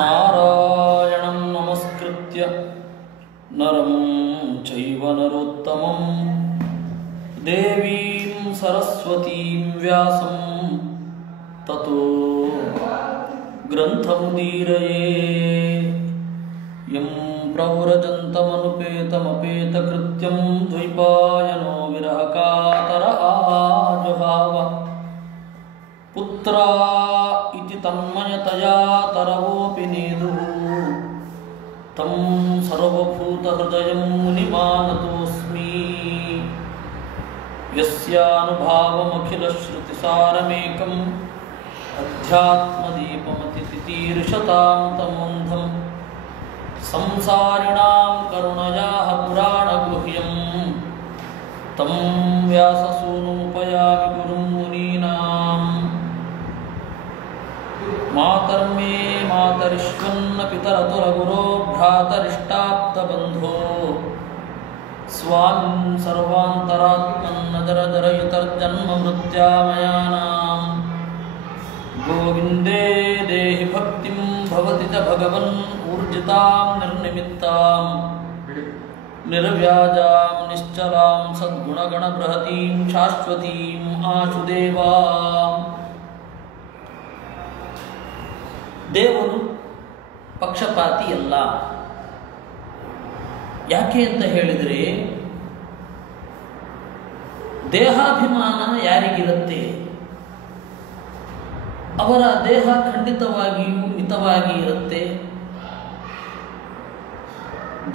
ನಾರಾಯಣಂ ನಮಸ್ಕೃತ್ಯ ನರಂ ಚೈವ ನರೋತ್ತಮಂ ದೇವೀಂ ಸರಸ್ವತೀಂ ವ್ಯಾಸಂ ತತೋ ಗ್ರಂಥಮುದೀರಯೇ ಯಂ ಪ್ರವ್ರಜಂತಮನುಪೇತಮಪೇತಕೃತ್ಯಂ ದ್ವೈಪಾಯನೋ ವಿರಹಕಾತರ ಆಜುಹಾವ ಪುತ್ರ ಇತಿ ತನ್ಮಯತಯಾ ತರವೋಪಿ ನೇದುಃ ತಂ ಸರ್ವಭೂತಹೃದಯಂ ಮುನಿಮಾನತೋಸ್ಮಿ ಯಸ್ಯಾನುಭಾವಮಖಿಲಶ್ರುತಿಸಾರಮೇಕಂ ಅಧ್ಯಾತ್ಮದೀಪಮತಿತಿತೀರ್ಷತಾಂ ತಮೋಂಧಂ ಸಂಸಾರಿಣಾಂ ಕರುಣಯಾಃ ಪುರಾಣಗುಹ್ಯಂ ತಂ ವ್ಯಾಸಸೂನುಪಯಾಮಿ ಗುರುಂ ಮುನೀನಾಂ ಮಾತರ್ಮೇ ಮಾತರಿಷ್ವನ್ನ ಪಿತರತುರಗುರೋ ಭ್ರಾತರಿಷ್ಟಾಪ್ತಬಂಧೋ ಸ್ವಾಮಿನ್ ಸರ್ವಾಂತರಾತ್ಮನ್ನಜರಜರಯುತರ್ಜನ್ಮ ಮೃತ್ಯಾಮಯಾನಾಂ ಗೋವಿಂದೇ ದೇಹಿ ಭಕ್ತಿಂ ಭವತಿ ಚ ಭಗವನ್ ಊರ್ಜಿತಾಂ ನಿರ್ನಿಮಿತ್ತಾಂ ನಿರ್ವ್ಯಾಜಾಂ ನಿಶ್ಚಲಾಂ ಸದ್ಗುಣಗಣಬೃಹತೀಂ ಶಾಶ್ವತೀಂ ಆಶುದೇವಾಂ. ದೇವರು ಪಕ್ಷಪಾತಿಯಲ್ಲ. ಯಾಕೆ ಅಂತ ಹೇಳಿದರೆ, ದೇಹಾಭಿಮಾನ ಯಾರಿಗಿರುತ್ತೆ ಅವರ ದೇಹ ಖಂಡಿತವಾಗಿಯೂ ಮಿತವಾಗಿ ಇರುತ್ತೆ.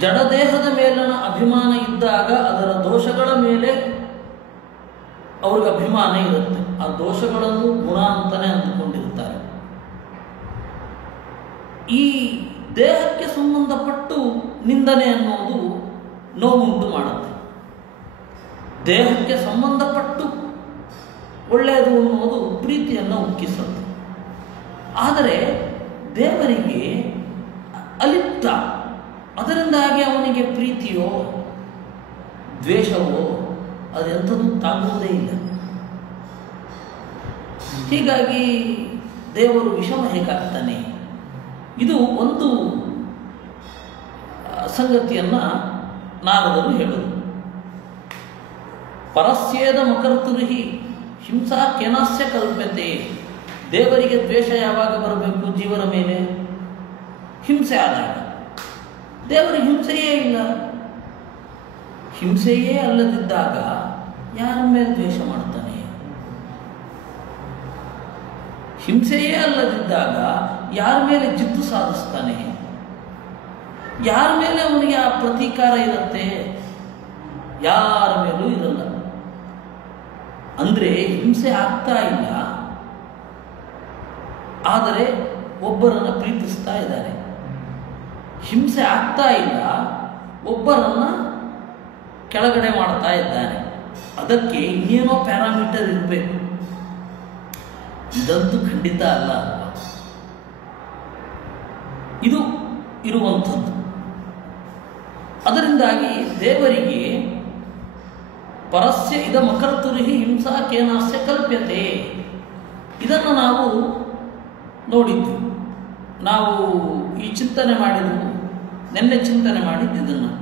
ಜಡದೇಹದ ಮೇಲಿನ ಅಭಿಮಾನ ಇದ್ದಾಗ ಅದರ ದೋಷಗಳ ಮೇಲೆ ಅವ್ರಿಗೆ ಅಭಿಮಾನ ಇರುತ್ತೆ. ಆ ದೋಷಗಳನ್ನು ಗುಣ ಅಂತಾನೆ ಅಂದುಕೊಂಡಿರ್ತಾರೆ. ಈ ದೇಹಕ್ಕೆ ಸಂಬಂಧಪಟ್ಟು ನಿಂದನೆ ಅನ್ನೋದು ನೋವುಂಟು ಮಾಡುತ್ತೆ. ದೇಹಕ್ಕೆ ಸಂಬಂಧಪಟ್ಟು ಒಳ್ಳೆಯದು ಅನ್ನೋದು ಪ್ರೀತಿಯನ್ನು ಉಕ್ಕಿಸುತ್ತೆ. ಆದರೆ ದೇವರಿಗೆ ಅಲಿಪ್ತ, ಅದರಿಂದಾಗಿ ಅವನಿಗೆ ಪ್ರೀತಿಯೋ ದ್ವೇಷವೋ ಅದೆಂಥದ್ದು ತಾಗುವುದೇ ಇಲ್ಲ. ಹೀಗಾಗಿ ದೇವರು ವಿಷಮ ಹೇಗಾಗ್ತಾನೆ? ಇದು ಒಂದು ಸಂಗತಿಯನ್ನು ನಾರದರು ಹೇಳುವುದು. ಪರಸ್ಯೇದ ಮಕರ್ತುರ್ಹಿ ಹಿಂಸಾ ಕೆನಾಸ್ಯ ಕಲ್ಪ್ಯತೆ. ದೇವರಿಗೆ ದ್ವೇಷ ಯಾವಾಗ ಬರಬೇಕು? ಜೀವನ ಮೇಲೆ ಹಿಂಸೆ ಆದಾಗ. ದೇವರಿಗೆ ಹಿಂಸೆಯೇ ಇಲ್ಲ. ಹಿಂಸೆಯೇ ಅಲ್ಲದಿದ್ದಾಗ ಯಾರ ಮೇಲೆ ದ್ವೇಷ ಮಾಡ್ತಾನೆ? ಹಿಂಸೆಯೇ ಅಲ್ಲದಿದ್ದಾಗ ಯಾರ ಮೇಲೆ ಜಿದ್ದು ಸಾಧಿಸ್ತಾನೆ? ಯಾರ ಮೇಲೆ ಅವನಿಗೆ ಆ ಪ್ರತೀಕಾರ ಇರುತ್ತೆ? ಯಾರ ಮೇಲೂ ಇರಲ್ಲ. ಅಂದರೆ ಹಿಂಸೆ ಆಗ್ತಾ ಇಲ್ಲ, ಆದರೆ ಒಬ್ಬರನ್ನು ಪ್ರೀತಿಸ್ತಾ ಇದ್ದಾರೆ. ಹಿಂಸೆ ಆಗ್ತಾ ಇಲ್ಲ, ಒಬ್ಬರನ್ನು ಕೆಳಗಡೆ ಮಾಡ್ತಾ ಇದ್ದಾನೆ. ಅದಕ್ಕೆ ಇನ್ನೇನೋ ಪ್ಯಾರಾಮೀಟರ್ ಇರಬೇಕು. ಇದಂತೂ ಖಂಡಿತ ಅಲ್ಲ. ಇದು ಇರುವಂಥದ್ದು. ಅದರಿಂದಾಗಿ ದೇವರಿಗೆ ಪರಸ್ಯ ಇದ ಮಕರ್ತುರ್ಹಿ ಹಿಂಸಾ ಕೇನಾಸ್ಯ ಕಲ್ಪ್ಯತೆ. ಇದನ್ನು ನಾವು ನೋಡಿದ್ವಿ. ನಾವು ಈ ಚಿಂತನೆ ಮಾಡಿದ್ವು, ನಿನ್ನೆ ಚಿಂತನೆ ಮಾಡಿದ್ದು ಇದನ್ನು.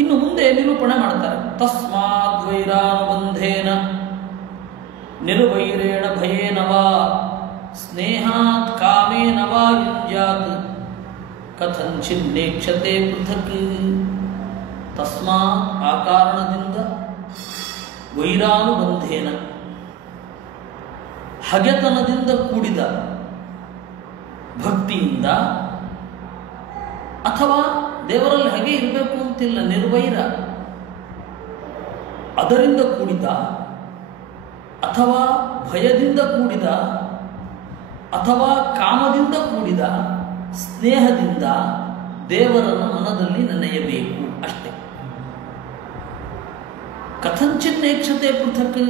ಇನ್ನು ಮುಂದೆ ನಿರೂಪಣೆ ಮಾಡ್ತಾರೆ. ತಸ್ಮಾದ್ ವೈರಾನುಬಂಧೇನ ನಿರ್ವೈರೇಣ ಭಯೇನ ವಾ ಸ್ನೇಹಾತ್ ಕಾಮೇನ ವಾ ಯುಜ್ಯಾತ್ ಕಥಂಚಿನ್ನೇಕ್ಷತೆ ಪೃಥಕ್. ತಸ್ಮಾತ್ ಆ ಕಾರಣದಿಂದ, ವೈರಾನುಬಂಧೇನ ಹಗೆತನದಿಂದ ಕೂಡಿದ ಭಕ್ತಿಯಿಂದ, ಅಥವಾ ದೇವರಲ್ಲಿ ಹಾಗೆ ಇರಬೇಕು ಅಂತಿಲ್ಲ, ನಿರ್ವೈರ ಅದರಿಂದ ಕೂಡಿದ, ಅಥವಾ ಭಯದಿಂದ ಕೂಡಿದ, ಅಥವಾ ಕಾಮದಿಂದ ಕೂಡಿದ ಸ್ನೇಹದಿಂದ ದೇವರನ್ನು ಮನದಲ್ಲಿ ನೆನೆಯಬೇಕು ಅಷ್ಟೇ. ಕಥಂಚಿನ್ನೇಕ್ಷತೆ ಪೃಥಕ್.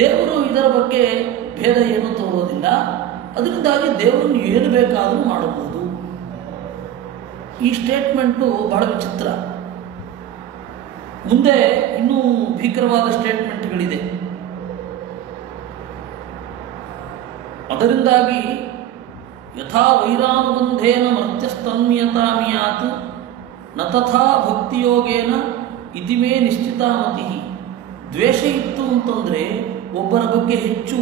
ದೇವರು ಇದರ ಬಗ್ಗೆ ಭೇದ ಏನು ತೋರೋದಿಲ್ಲ. ಅದರಿಂದಾಗಿ ದೇವರನ್ನು ಏನು ಬೇಕಾದರೂ ಮಾಡಬಹುದು. ಈ ಸ್ಟೇಟ್ಮೆಂಟು ಬಹಳ ವಿಚಿತ್ರ. ಮುಂದೆ ಇನ್ನೂ ಭೀಕರವಾದ ಸ್ಟೇಟ್ಮೆಂಟ್ಗಳಿದೆ. ಅದರಿಂದಾಗಿ ಯಥಾ ವೈರಾನುಬಂಧೇನ ಮರ್ತ್ಯಸ್ತನ್ಮಿಯತಾಮಿಯಾತ್ ನ ತಥಾ ಭಕ್ತಿಯೋಗೇನ ಇತಿಮೇ ನಿಶ್ಚಿತಾ ಮತಿ. ದ್ವೇಷ ಇತ್ತು ಅಂತಂದರೆ ಒಬ್ಬರ ಬಗ್ಗೆ ಹೆಚ್ಚು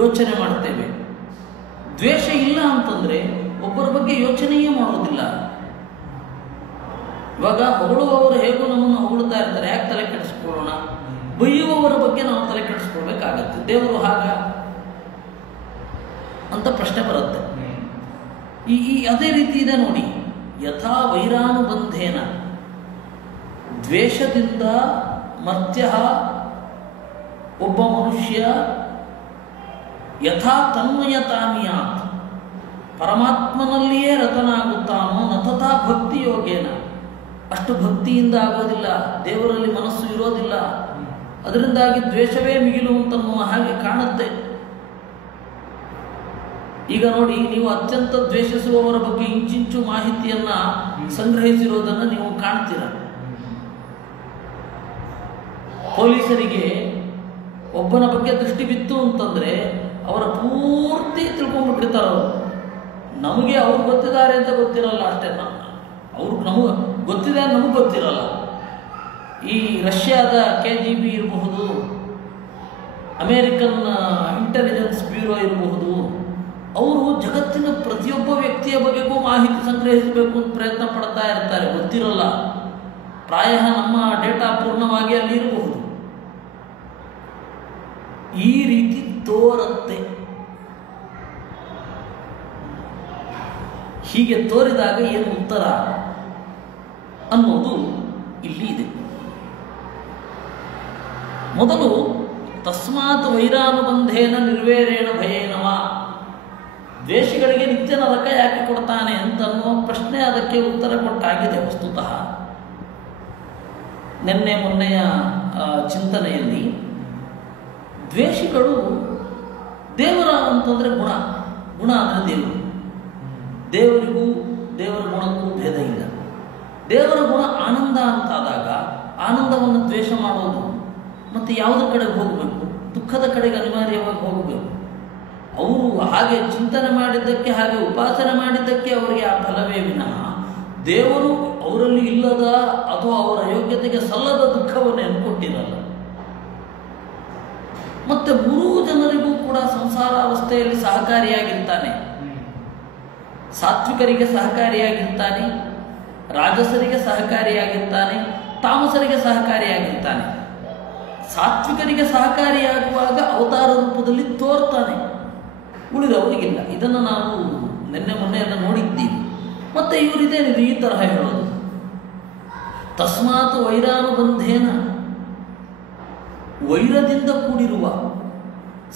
ಯೋಚನೆ ಮಾಡ್ತೇವೆ. ದ್ವೇಷ ಇಲ್ಲ ಅಂತಂದರೆ ಒಬ್ಬರ ಬಗ್ಗೆ ಯೋಚನೆಯೇ ಮಾಡೋದಿಲ್ಲ. ಇವಾಗ ಹೊಗಳುವವರು ಹೇಗೂ ನಮ್ಮನ್ನು ಹೊಗಳ್ತಾ ಇರ್ತಾರೆ, ಯಾಕೆ ತಲೆ ಕೆಡಿಸ್ಕೊಳ್ಳೋಣ? ಬೈಯುವವರ ಬಗ್ಗೆ ನಾವು ತಲೆ ಕೆಡಿಸ್ಕೊಳ್ಬೇಕಾಗತ್ತೆ. ದೇವರು ಹಾಗ ಅಂತ ಪ್ರಶ್ನೆ ಬರುತ್ತೆ. ಈ ಅದೇ ರೀತಿ ಇದೆ ನೋಡಿ. ಯಥಾ ವೈರಾನುಬಂಧೇನ, ದ್ವೇಷದಿಂದ ಮರ್ತ್ಯ ಒಬ್ಬ ಮನುಷ್ಯ ಯಥಾ ತನ್ಮಯತಾಮಿಯಾತ್, ಪರಮಾತ್ಮನಲ್ಲಿಯೇ ರತನಾಗುತ್ತಾನೋ, ನತಥಾ ಭಕ್ತಿಯೋಗೇನ, ಅಷ್ಟು ಭಕ್ತಿಯಿಂದ ಆಗೋದಿಲ್ಲ, ದೇವರಲ್ಲಿ ಮನಸ್ಸು ಇರೋದಿಲ್ಲ, ಅದರಿಂದಾಗಿ ದ್ವೇಷವೇ ಮಿಗಿಲು ಅಂತನ್ನುವ ಹಾಗೆ ಕಾಣುತ್ತೆ. ಈಗ ನೋಡಿ, ನೀವು ಅತ್ಯಂತ ದ್ವೇಷಿಸುವವರ ಬಗ್ಗೆ ಇಂಚಿಂಚು ಮಾಹಿತಿಯನ್ನ ಸಂಗ್ರಹಿಸಿರೋದನ್ನು ನೀವು ಕಾಣ್ತೀರ. ಪೊಲೀಸರಿಗೆ ಒಬ್ಬನ ಬಗ್ಗೆ ದೃಷ್ಟಿ ಬಿತ್ತು ಅಂತಂದ್ರೆ ಅವರ ಪೂರ್ತಿ ತಿಳ್ಕೊಂಡ್ಬಿಟ್ಟಿರ್ತಾರ. ನಮಗೆ ಅವ್ರು ಗೊತ್ತಿದ್ದಾರೆ ಅಂತ ಗೊತ್ತಿರಲ್ಲ ಅಷ್ಟೇ, ಅವ್ರು ನಮಗೆ ಗೊತ್ತಿದೆ ನಮಗೆ ಗೊತ್ತಿರಲ್ಲ. ಈ ರಷ್ಯಾದ KGB ಇರಬಹುದು, ಅಮೇರಿಕನ್ ಇಂಟೆಲಿಜೆನ್ಸ್ ಬ್ಯೂರೋ ಇರಬಹುದು, ಅವರು ಜಗತ್ತಿನ ಪ್ರತಿಯೊಬ್ಬ ವ್ಯಕ್ತಿಯ ಬಗೆಗೂ ಮಾಹಿತಿ ಸಂಗ್ರಹಿಸಬೇಕು ಅಂತ ಪ್ರಯತ್ನ ಪಡ್ತಾ ಇರ್ತಾರೆ. ಗೊತ್ತಿರಲ್ಲ, ಪ್ರಾಯ ನಮ್ಮ ಡೇಟಾ ಪೂರ್ಣವಾಗಿ ಅಲ್ಲಿ ಇರಬಹುದು. ಈ ರೀತಿ ತೋರುತ್ತೆ. ಹೀಗೆ ತೋರಿದಾಗ ಏನು ಉತ್ತರ ಅನ್ನೋದು ಇಲ್ಲಿ ಇದೆ. ಮೊದಲು ತಸ್ಮಾತ್ ವೈರಾನುಬಂಧೇನ ನಿರ್ವೇರೇಣ ಭಯೇನವ, ದ್ವೇಷಗಳಿಗೆ ನಿತ್ಯ ನರಕ ಯಾಕೆ ಕೊಡ್ತಾನೆ ಅಂತ ಅನ್ನುವ ಪ್ರಶ್ನೆ ಅದಕ್ಕೆ ಉತ್ತರ ಕೊಟ್ಟಾಗಿದೆ. ವಸ್ತುತಃ ನಿನ್ನೆ ಮೊನ್ನೆಯ ಚಿಂತನೆಯಲ್ಲಿ ದ್ವೇಷಿಗಳು ದೇವರ ಅಂತಂದರೆ ಗುಣ, ಗುಣ ಅಂದರೆ ದೇವರು. ದೇವರಿಗೂ ದೇವರ ಗುಣಕ್ಕೂ ಭೇದ ಇಲ್ಲ. ದೇವರ ಗುಣ ಆನಂದ ಅಂತಾದಾಗ ಆನಂದವನ್ನು ದ್ವೇಷ ಮಾಡೋದು ಮತ್ತು ಯಾವುದರ ಕಡೆಗೆ ಹೋಗಬೇಕು? ದುಃಖದ ಕಡೆಗೆ ಅನಿವಾರ್ಯವಾಗಿ ಹೋಗಬೇಕು. ಅವರು ಹಾಗೆ ಚಿಂತನೆ ಮಾಡಿದ್ದಕ್ಕೆ, ಹಾಗೆ ಉಪಾಸನೆ ಮಾಡಿದ್ದಕ್ಕೆ ಅವರಿಗೆ ಆ ಫಲವೇ ವಿನಃ ದೇವರು ಅವರಲ್ಲಿ ಇಲ್ಲದ ಅಥವಾ ಅವರ ಯೋಗ್ಯತೆಗೆ ಸಲ್ಲದ ದುಃಖವನ್ನು ಕೊಟ್ಟಿರಲ್ಲ. ಮತ್ತೆ ಮೂರೂ ಜನರಿಗೂ ಕೂಡ ಸಂಸಾರಾವಸ್ಥೆಯಲ್ಲಿ ಸಹಕಾರಿಯಾಗಿರ್ತಾನೆ. ಸಾತ್ವಿಕರಿಗೆ ಸಹಕಾರಿಯಾಗಿರ್ತಾನೆ, ರಾಜಸರಿಗೆ ಸಹಕಾರಿಯಾಗಿರ್ತಾನೆ, ತಾಮಸರಿಗೆ ಸಹಕಾರಿಯಾಗಿರ್ತಾನೆ. ಸಾತ್ವಿಕರಿಗೆ ಸಹಕಾರಿಯಾಗುವಾಗ ಅವತಾರ ರೂಪದಲ್ಲಿ ತೋರ್ತಾನೆ, ಉಳಿದವರಿಗಿಲ್ಲ. ಇದನ್ನು ನಾವು ನಿನ್ನೆ ಮೊನ್ನೆ ಎಲ್ಲ ನೋಡಿದ್ದೀವಿ. ಮತ್ತೆ ಇವರಿದೇನಿದೆ ಈ ತರಹ ಹೇಳೋದು, ತಸ್ಮಾತ್ ವೈರಾನುಬಂಧೇನ, ವೈರದಿಂದ ಕೂಡಿರುವ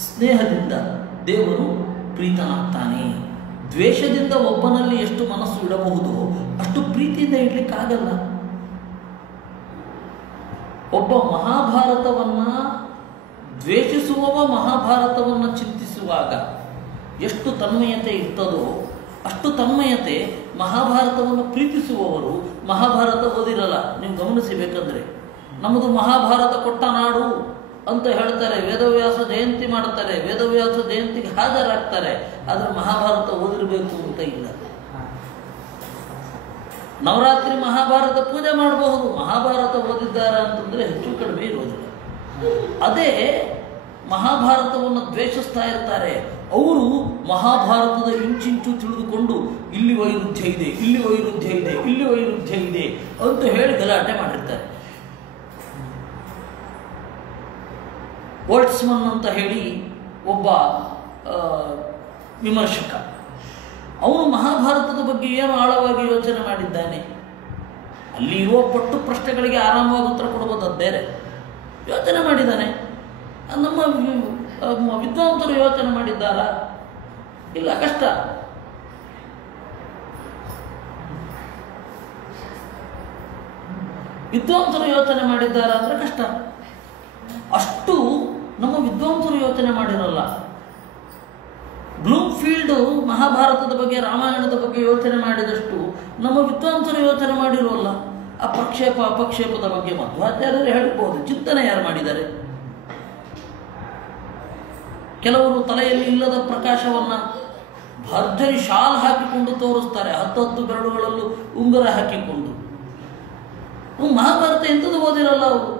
ಸ್ನೇಹದಿಂದ ದೇವರು ಪ್ರೀತನಾಗ್ತಾನೆ. ದ್ವೇಷದಿಂದ ಒಬ್ಬನಲ್ಲಿ ಎಷ್ಟು ಮನಸ್ಸು ಇಡಬಹುದೋ ಅಷ್ಟು ಪ್ರೀತಿಯಿಂದ ಇಡ್ಲಿಕ್ಕಾಗಲ್ಲ. ಒಬ್ಬ ಮಹಾಭಾರತವನ್ನ ದ್ವೇಷಿಸುವವ ಮಹಾಭಾರತವನ್ನು ಚಿಂತಿಸುವಾಗ ಎಷ್ಟು ತನ್ಮಯತೆ ಇರ್ತದೋ ಅಷ್ಟು ತನ್ಮಯತೆ ಮಹಾಭಾರತವನ್ನು ಪ್ರೀತಿಸುವವರು ಮಹಾಭಾರತ ಓದಿರಲ್ಲ. ನೀವು ಗಮನಿಸಬೇಕಂದ್ರೆ ನಮ್ಮದು ಮಹಾಭಾರತ ಕೊಟ್ಟ ನಾಡು ಅಂತ ಹೇಳ್ತಾರೆ, ವೇದವ್ಯಾಸ ಜಯಂತಿ ಮಾಡ್ತಾರೆ, ವೇದವ್ಯಾಸ ಜಯಂತಿಗೆ ಹಾಜರಾಗ್ತಾರೆ, ಆದರೆ ಮಹಾಭಾರತ ಓದಿರಬೇಕು ಅಂತ ಇಲ್ಲ. ನವರಾತ್ರಿ ಮಹಾಭಾರತ ಪೂಜೆ ಮಾಡಬಹುದು, ಮಹಾಭಾರತ ಓದಿದ್ದಾರ ಅಂತಂದ್ರೆ ಹೆಚ್ಚು ಕಡಿಮೆ ಇರೋದಿಲ್ಲ. ಅದೇ ಮಹಾಭಾರತವನ್ನು ದ್ವೇಷಿಸ್ತಾ ಇರ್ತಾರೆ ಅವರು ಮಹಾಭಾರತದ ಇಂಚಿಂಚು ತಿಳಿದುಕೊಂಡು ಇಲ್ಲಿ ವೈರುಧ್ಯ ಇದೆ, ಇಲ್ಲಿ ವೈರುಧ್ಯ ಇದೆ, ಇಲ್ಲಿ ವೈರುಧ್ಯ ಇದೆ ಅಂತ ಹೇಳಿ ಗಲಾಟೆ ಮಾಡಿರ್ತಾರೆ. ವೋಲ್ಟ್ಸ್ಮನ್ ಅಂತ ಹೇಳಿ ಒಬ್ಬ ವಿಮರ್ಶಕ, ಅವನು ಮಹಾಭಾರತದ ಬಗ್ಗೆ ಏನು ಆಳವಾಗಿ ಯೋಚನೆ ಮಾಡಿದ್ದಾನೆ. ಅಲ್ಲಿ ಇರುವ ಪಟ್ಟು ಪ್ರಶ್ನೆಗಳಿಗೆ ಆರಾಮವಾಗಿ ಉತ್ತರ ಕೊಡಬಹುದು, ಅದು ಬೇರೆ. ಯೋಚನೆ ಮಾಡಿದ್ದಾನೆ. ನಮ್ಮ ವಿದ್ವಾಂಸರು ಯೋಚನೆ ಮಾಡಿದ್ದಾರಾ? ಇಲ್ಲ, ಕಷ್ಟ. ವಿದ್ವಾಂಸರು ಯೋಚನೆ ಮಾಡಿದ್ದಾರಾ ಅಂದರೆ ಕಷ್ಟ. ಅಷ್ಟು ನಮ್ಮ ವಿದ್ವಾಂಸರು ಯೋಚನೆ ಮಾಡಿರಲ್ಲ. ಬ್ಲೂಮ್ಫೀಲ್ಡ್ ಮಹಾಭಾರತದ ಬಗ್ಗೆ, ರಾಮಾಯಣದ ಬಗ್ಗೆ ಯೋಚನೆ ಮಾಡಿದಷ್ಟು ನಮ್ಮ ವಿದ್ವಾಂಸರು ಯೋಚನೆ ಮಾಡಿರೋಲ್ಲ. ಆ ಪ್ರಕ್ಷೇಪ ಅಪಕ್ಷೇಪದ ಬಗ್ಗೆ ಮಧ್ವಾಚಾರ್ಯರು ಹೇಳ್ಬೋದು, ಚಿಂತನೆ ಯಾರು ಮಾಡಿದ್ದಾರೆ? ಕೆಲವರು ತಲೆಯಲ್ಲಿ ಇಲ್ಲದ ಪ್ರಕಾಶವನ್ನ ಭರ್ಜರಿ ಶಾಲ್ ಹಾಕಿಕೊಂಡು ತೋರಿಸ್ತಾರೆ, 10 ಬೆರಳುಗಳಲ್ಲೂ ಉಂಗುರ ಹಾಕಿಕೊಂಡು. ಮಹಾಭಾರತ ಎಂಥದ್ದು ಓದಿರಲ್ಲ ಅವರು.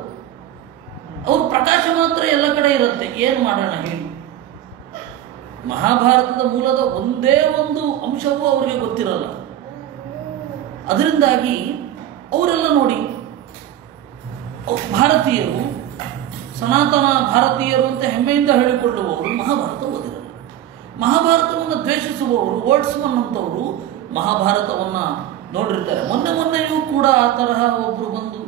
ಅವ್ರ ಪ್ರಕಾಶ ಮಾತ್ರ ಎಲ್ಲ ಕಡೆ ಇರುತ್ತೆ. ಏನು ಮಾಡೋಣ ಹೇಳಿ? ಮಹಾಭಾರತದ ಮೂಲದ ಒಂದೇ ಒಂದು ಅಂಶವೂ ಅವರಿಗೆ ಗೊತ್ತಿರಲ್ಲ. ಅದರಿಂದಾಗಿ ಅವರೆಲ್ಲ ನೋಡಿ, ಭಾರತೀಯರು, ಸನಾತನ ಭಾರತೀಯರು ಅಂತ ಹೆಮ್ಮೆಯಿಂದ ಹೇಳಿಕೊಳ್ಳುವವರು ಮಹಾಭಾರತ ಓದಿರಲ್ಲ. ಮಹಾಭಾರತವನ್ನು ದ್ವೇಷಿಸುವವರು, ವರ್ಡ್ಸ್ಮನ್ ಅಂತವರು ಮಹಾಭಾರತವನ್ನು ನೋಡಿರ್ತಾರೆ. ಮೊನ್ನೆಯೂ ಕೂಡ ಆ ತರಹ ಒಬ್ಬರು ಬಂದು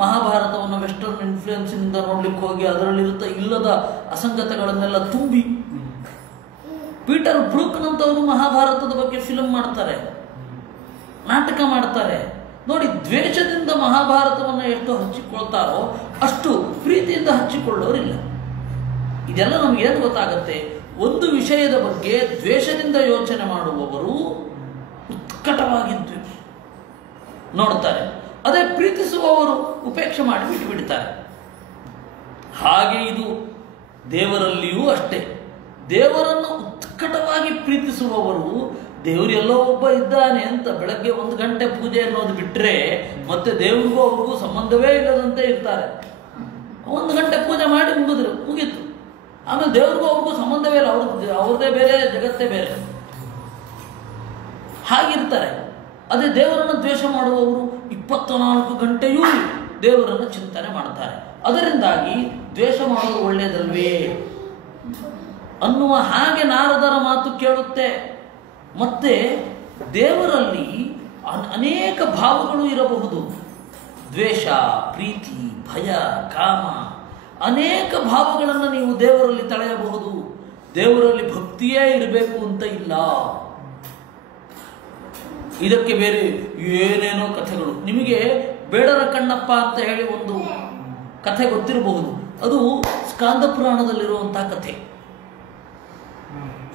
ಮಹಾಭಾರತವನ್ನು ವೆಸ್ಟರ್ನ್ ಇನ್ಫ್ಲೂಯೆನ್ಸಿನಿಂದ ನೋಡ್ಲಿಕ್ಕೆ ಹೋಗಿ ಅದರಲ್ಲಿರುತ್ತ ಇಲ್ಲದ ಅಸಂಗತಗಳನ್ನೆಲ್ಲ ತುಂಬಿ, ಪೀಟರ್ ಬ್ರೂಕ್ನಂತವರು ಮಹಾಭಾರತದ ಬಗ್ಗೆ ಫಿಲ್ಮ್ ಮಾಡ್ತಾರೆ, ನಾಟಕ ಮಾಡ್ತಾರೆ. ನೋಡಿ, ದ್ವೇಷದಿಂದ ಮಹಾಭಾರತವನ್ನು ಎಷ್ಟು ಹಚ್ಚಿಕೊಳ್ತಾರೋ ಅಷ್ಟು ಪ್ರೀತಿಯಿಂದ ಹಚ್ಚಿಕೊಳ್ಳೋರಿಲ್ಲ. ಇದೆಲ್ಲ ನಮಗೇನು ಗೊತ್ತಾಗತ್ತೆ? ಒಂದು ವಿಷಯದ ಬಗ್ಗೆ ದ್ವೇಷದಿಂದ ಯೋಚನೆ ಮಾಡುವವರು ಉತ್ಕಟವಾಗಿದ್ದು ನೋಡ್ತಾರೆ, ಅದೇ ಪ್ರೀತಿಸುವವರು ಉಪೇಕ್ಷೆ ಮಾಡಿ ಬಿಟ್ಟುಬಿಡ್ತಾರೆ. ಹಾಗೆ ಇದು ದೇವರಲ್ಲಿಯೂ ಅಷ್ಟೇ. ದೇವರನ್ನು ಉತ್ಕಟವಾಗಿ ಪ್ರೀತಿಸುವವರು ದೇವರು ಎಲ್ಲೋ ಒಬ್ಬ ಇದ್ದಾನೆ ಅಂತ ಬೆಳಗ್ಗೆ 1 ಗಂಟೆ ಪೂಜೆ ಅನ್ನೋದು ಬಿಟ್ಟರೆ ಮತ್ತೆ ದೇವರಿಗೂ ಅವ್ರಿಗೂ ಸಂಬಂಧವೇ ಇಲ್ಲದಂತೆ ಇರ್ತಾರೆ. 1 ಗಂಟೆ ಪೂಜೆ ಮಾಡಿ ಮುಗೀತು. ಆಮೇಲೆ ದೇವ್ರಿಗೂ ಅವ್ರಿಗೂ ಸಂಬಂಧವೇ ಇಲ್ಲ, ಅವ್ರದ್ದೇ ಬೇರೆ, ಜಗತ್ತೇ ಬೇರೆ, ಹಾಗಿರ್ತಾರೆ. ಅದೇ ದೇವರನ್ನು ದ್ವೇಷ ಮಾಡುವವರು 24 ಗಂಟೆಯೂ ದೇವರನ್ನು ಚಿಂತನೆ ಮಾಡ್ತಾರೆ. ಅದರಿಂದಾಗಿ ದ್ವೇಷ ಮಾಡೋದು ಒಳ್ಳೆಯದಲ್ವೇ ಅನ್ನುವ ಹಾಗೆ ನಾರದರ ಮಾತು ಕೇಳುತ್ತೆ. ಮತ್ತೆ ದೇವರಲ್ಲಿ ಅನೇಕ ಭಾವಗಳು ಇರಬಹುದು. ದ್ವೇಷ, ಪ್ರೀತಿ, ಭಯ, ಕಾಮ, ಅನೇಕ ಭಾವಗಳನ್ನು ನೀವು ದೇವರಲ್ಲಿ ತಳೆಯಬಹುದು. ದೇವರಲ್ಲಿ ಭಕ್ತಿಯೇ ಇರಬೇಕು ಅಂತ ಇಲ್ಲ. ಇದಕ್ಕೆ ಬೇರೆ ಏನೇನೋ ಕಥೆಗಳು. ನಿಮಗೆ ಬೇಡರ ಕಣ್ಣಪ್ಪ ಅಂತ ಹೇಳಿ ಒಂದು ಕಥೆ ಗೊತ್ತಿರಬಹುದು. ಅದು ಸ್ಕಾಂದ ಪುರಾಣದಲ್ಲಿರುವಂತಹ ಕಥೆ.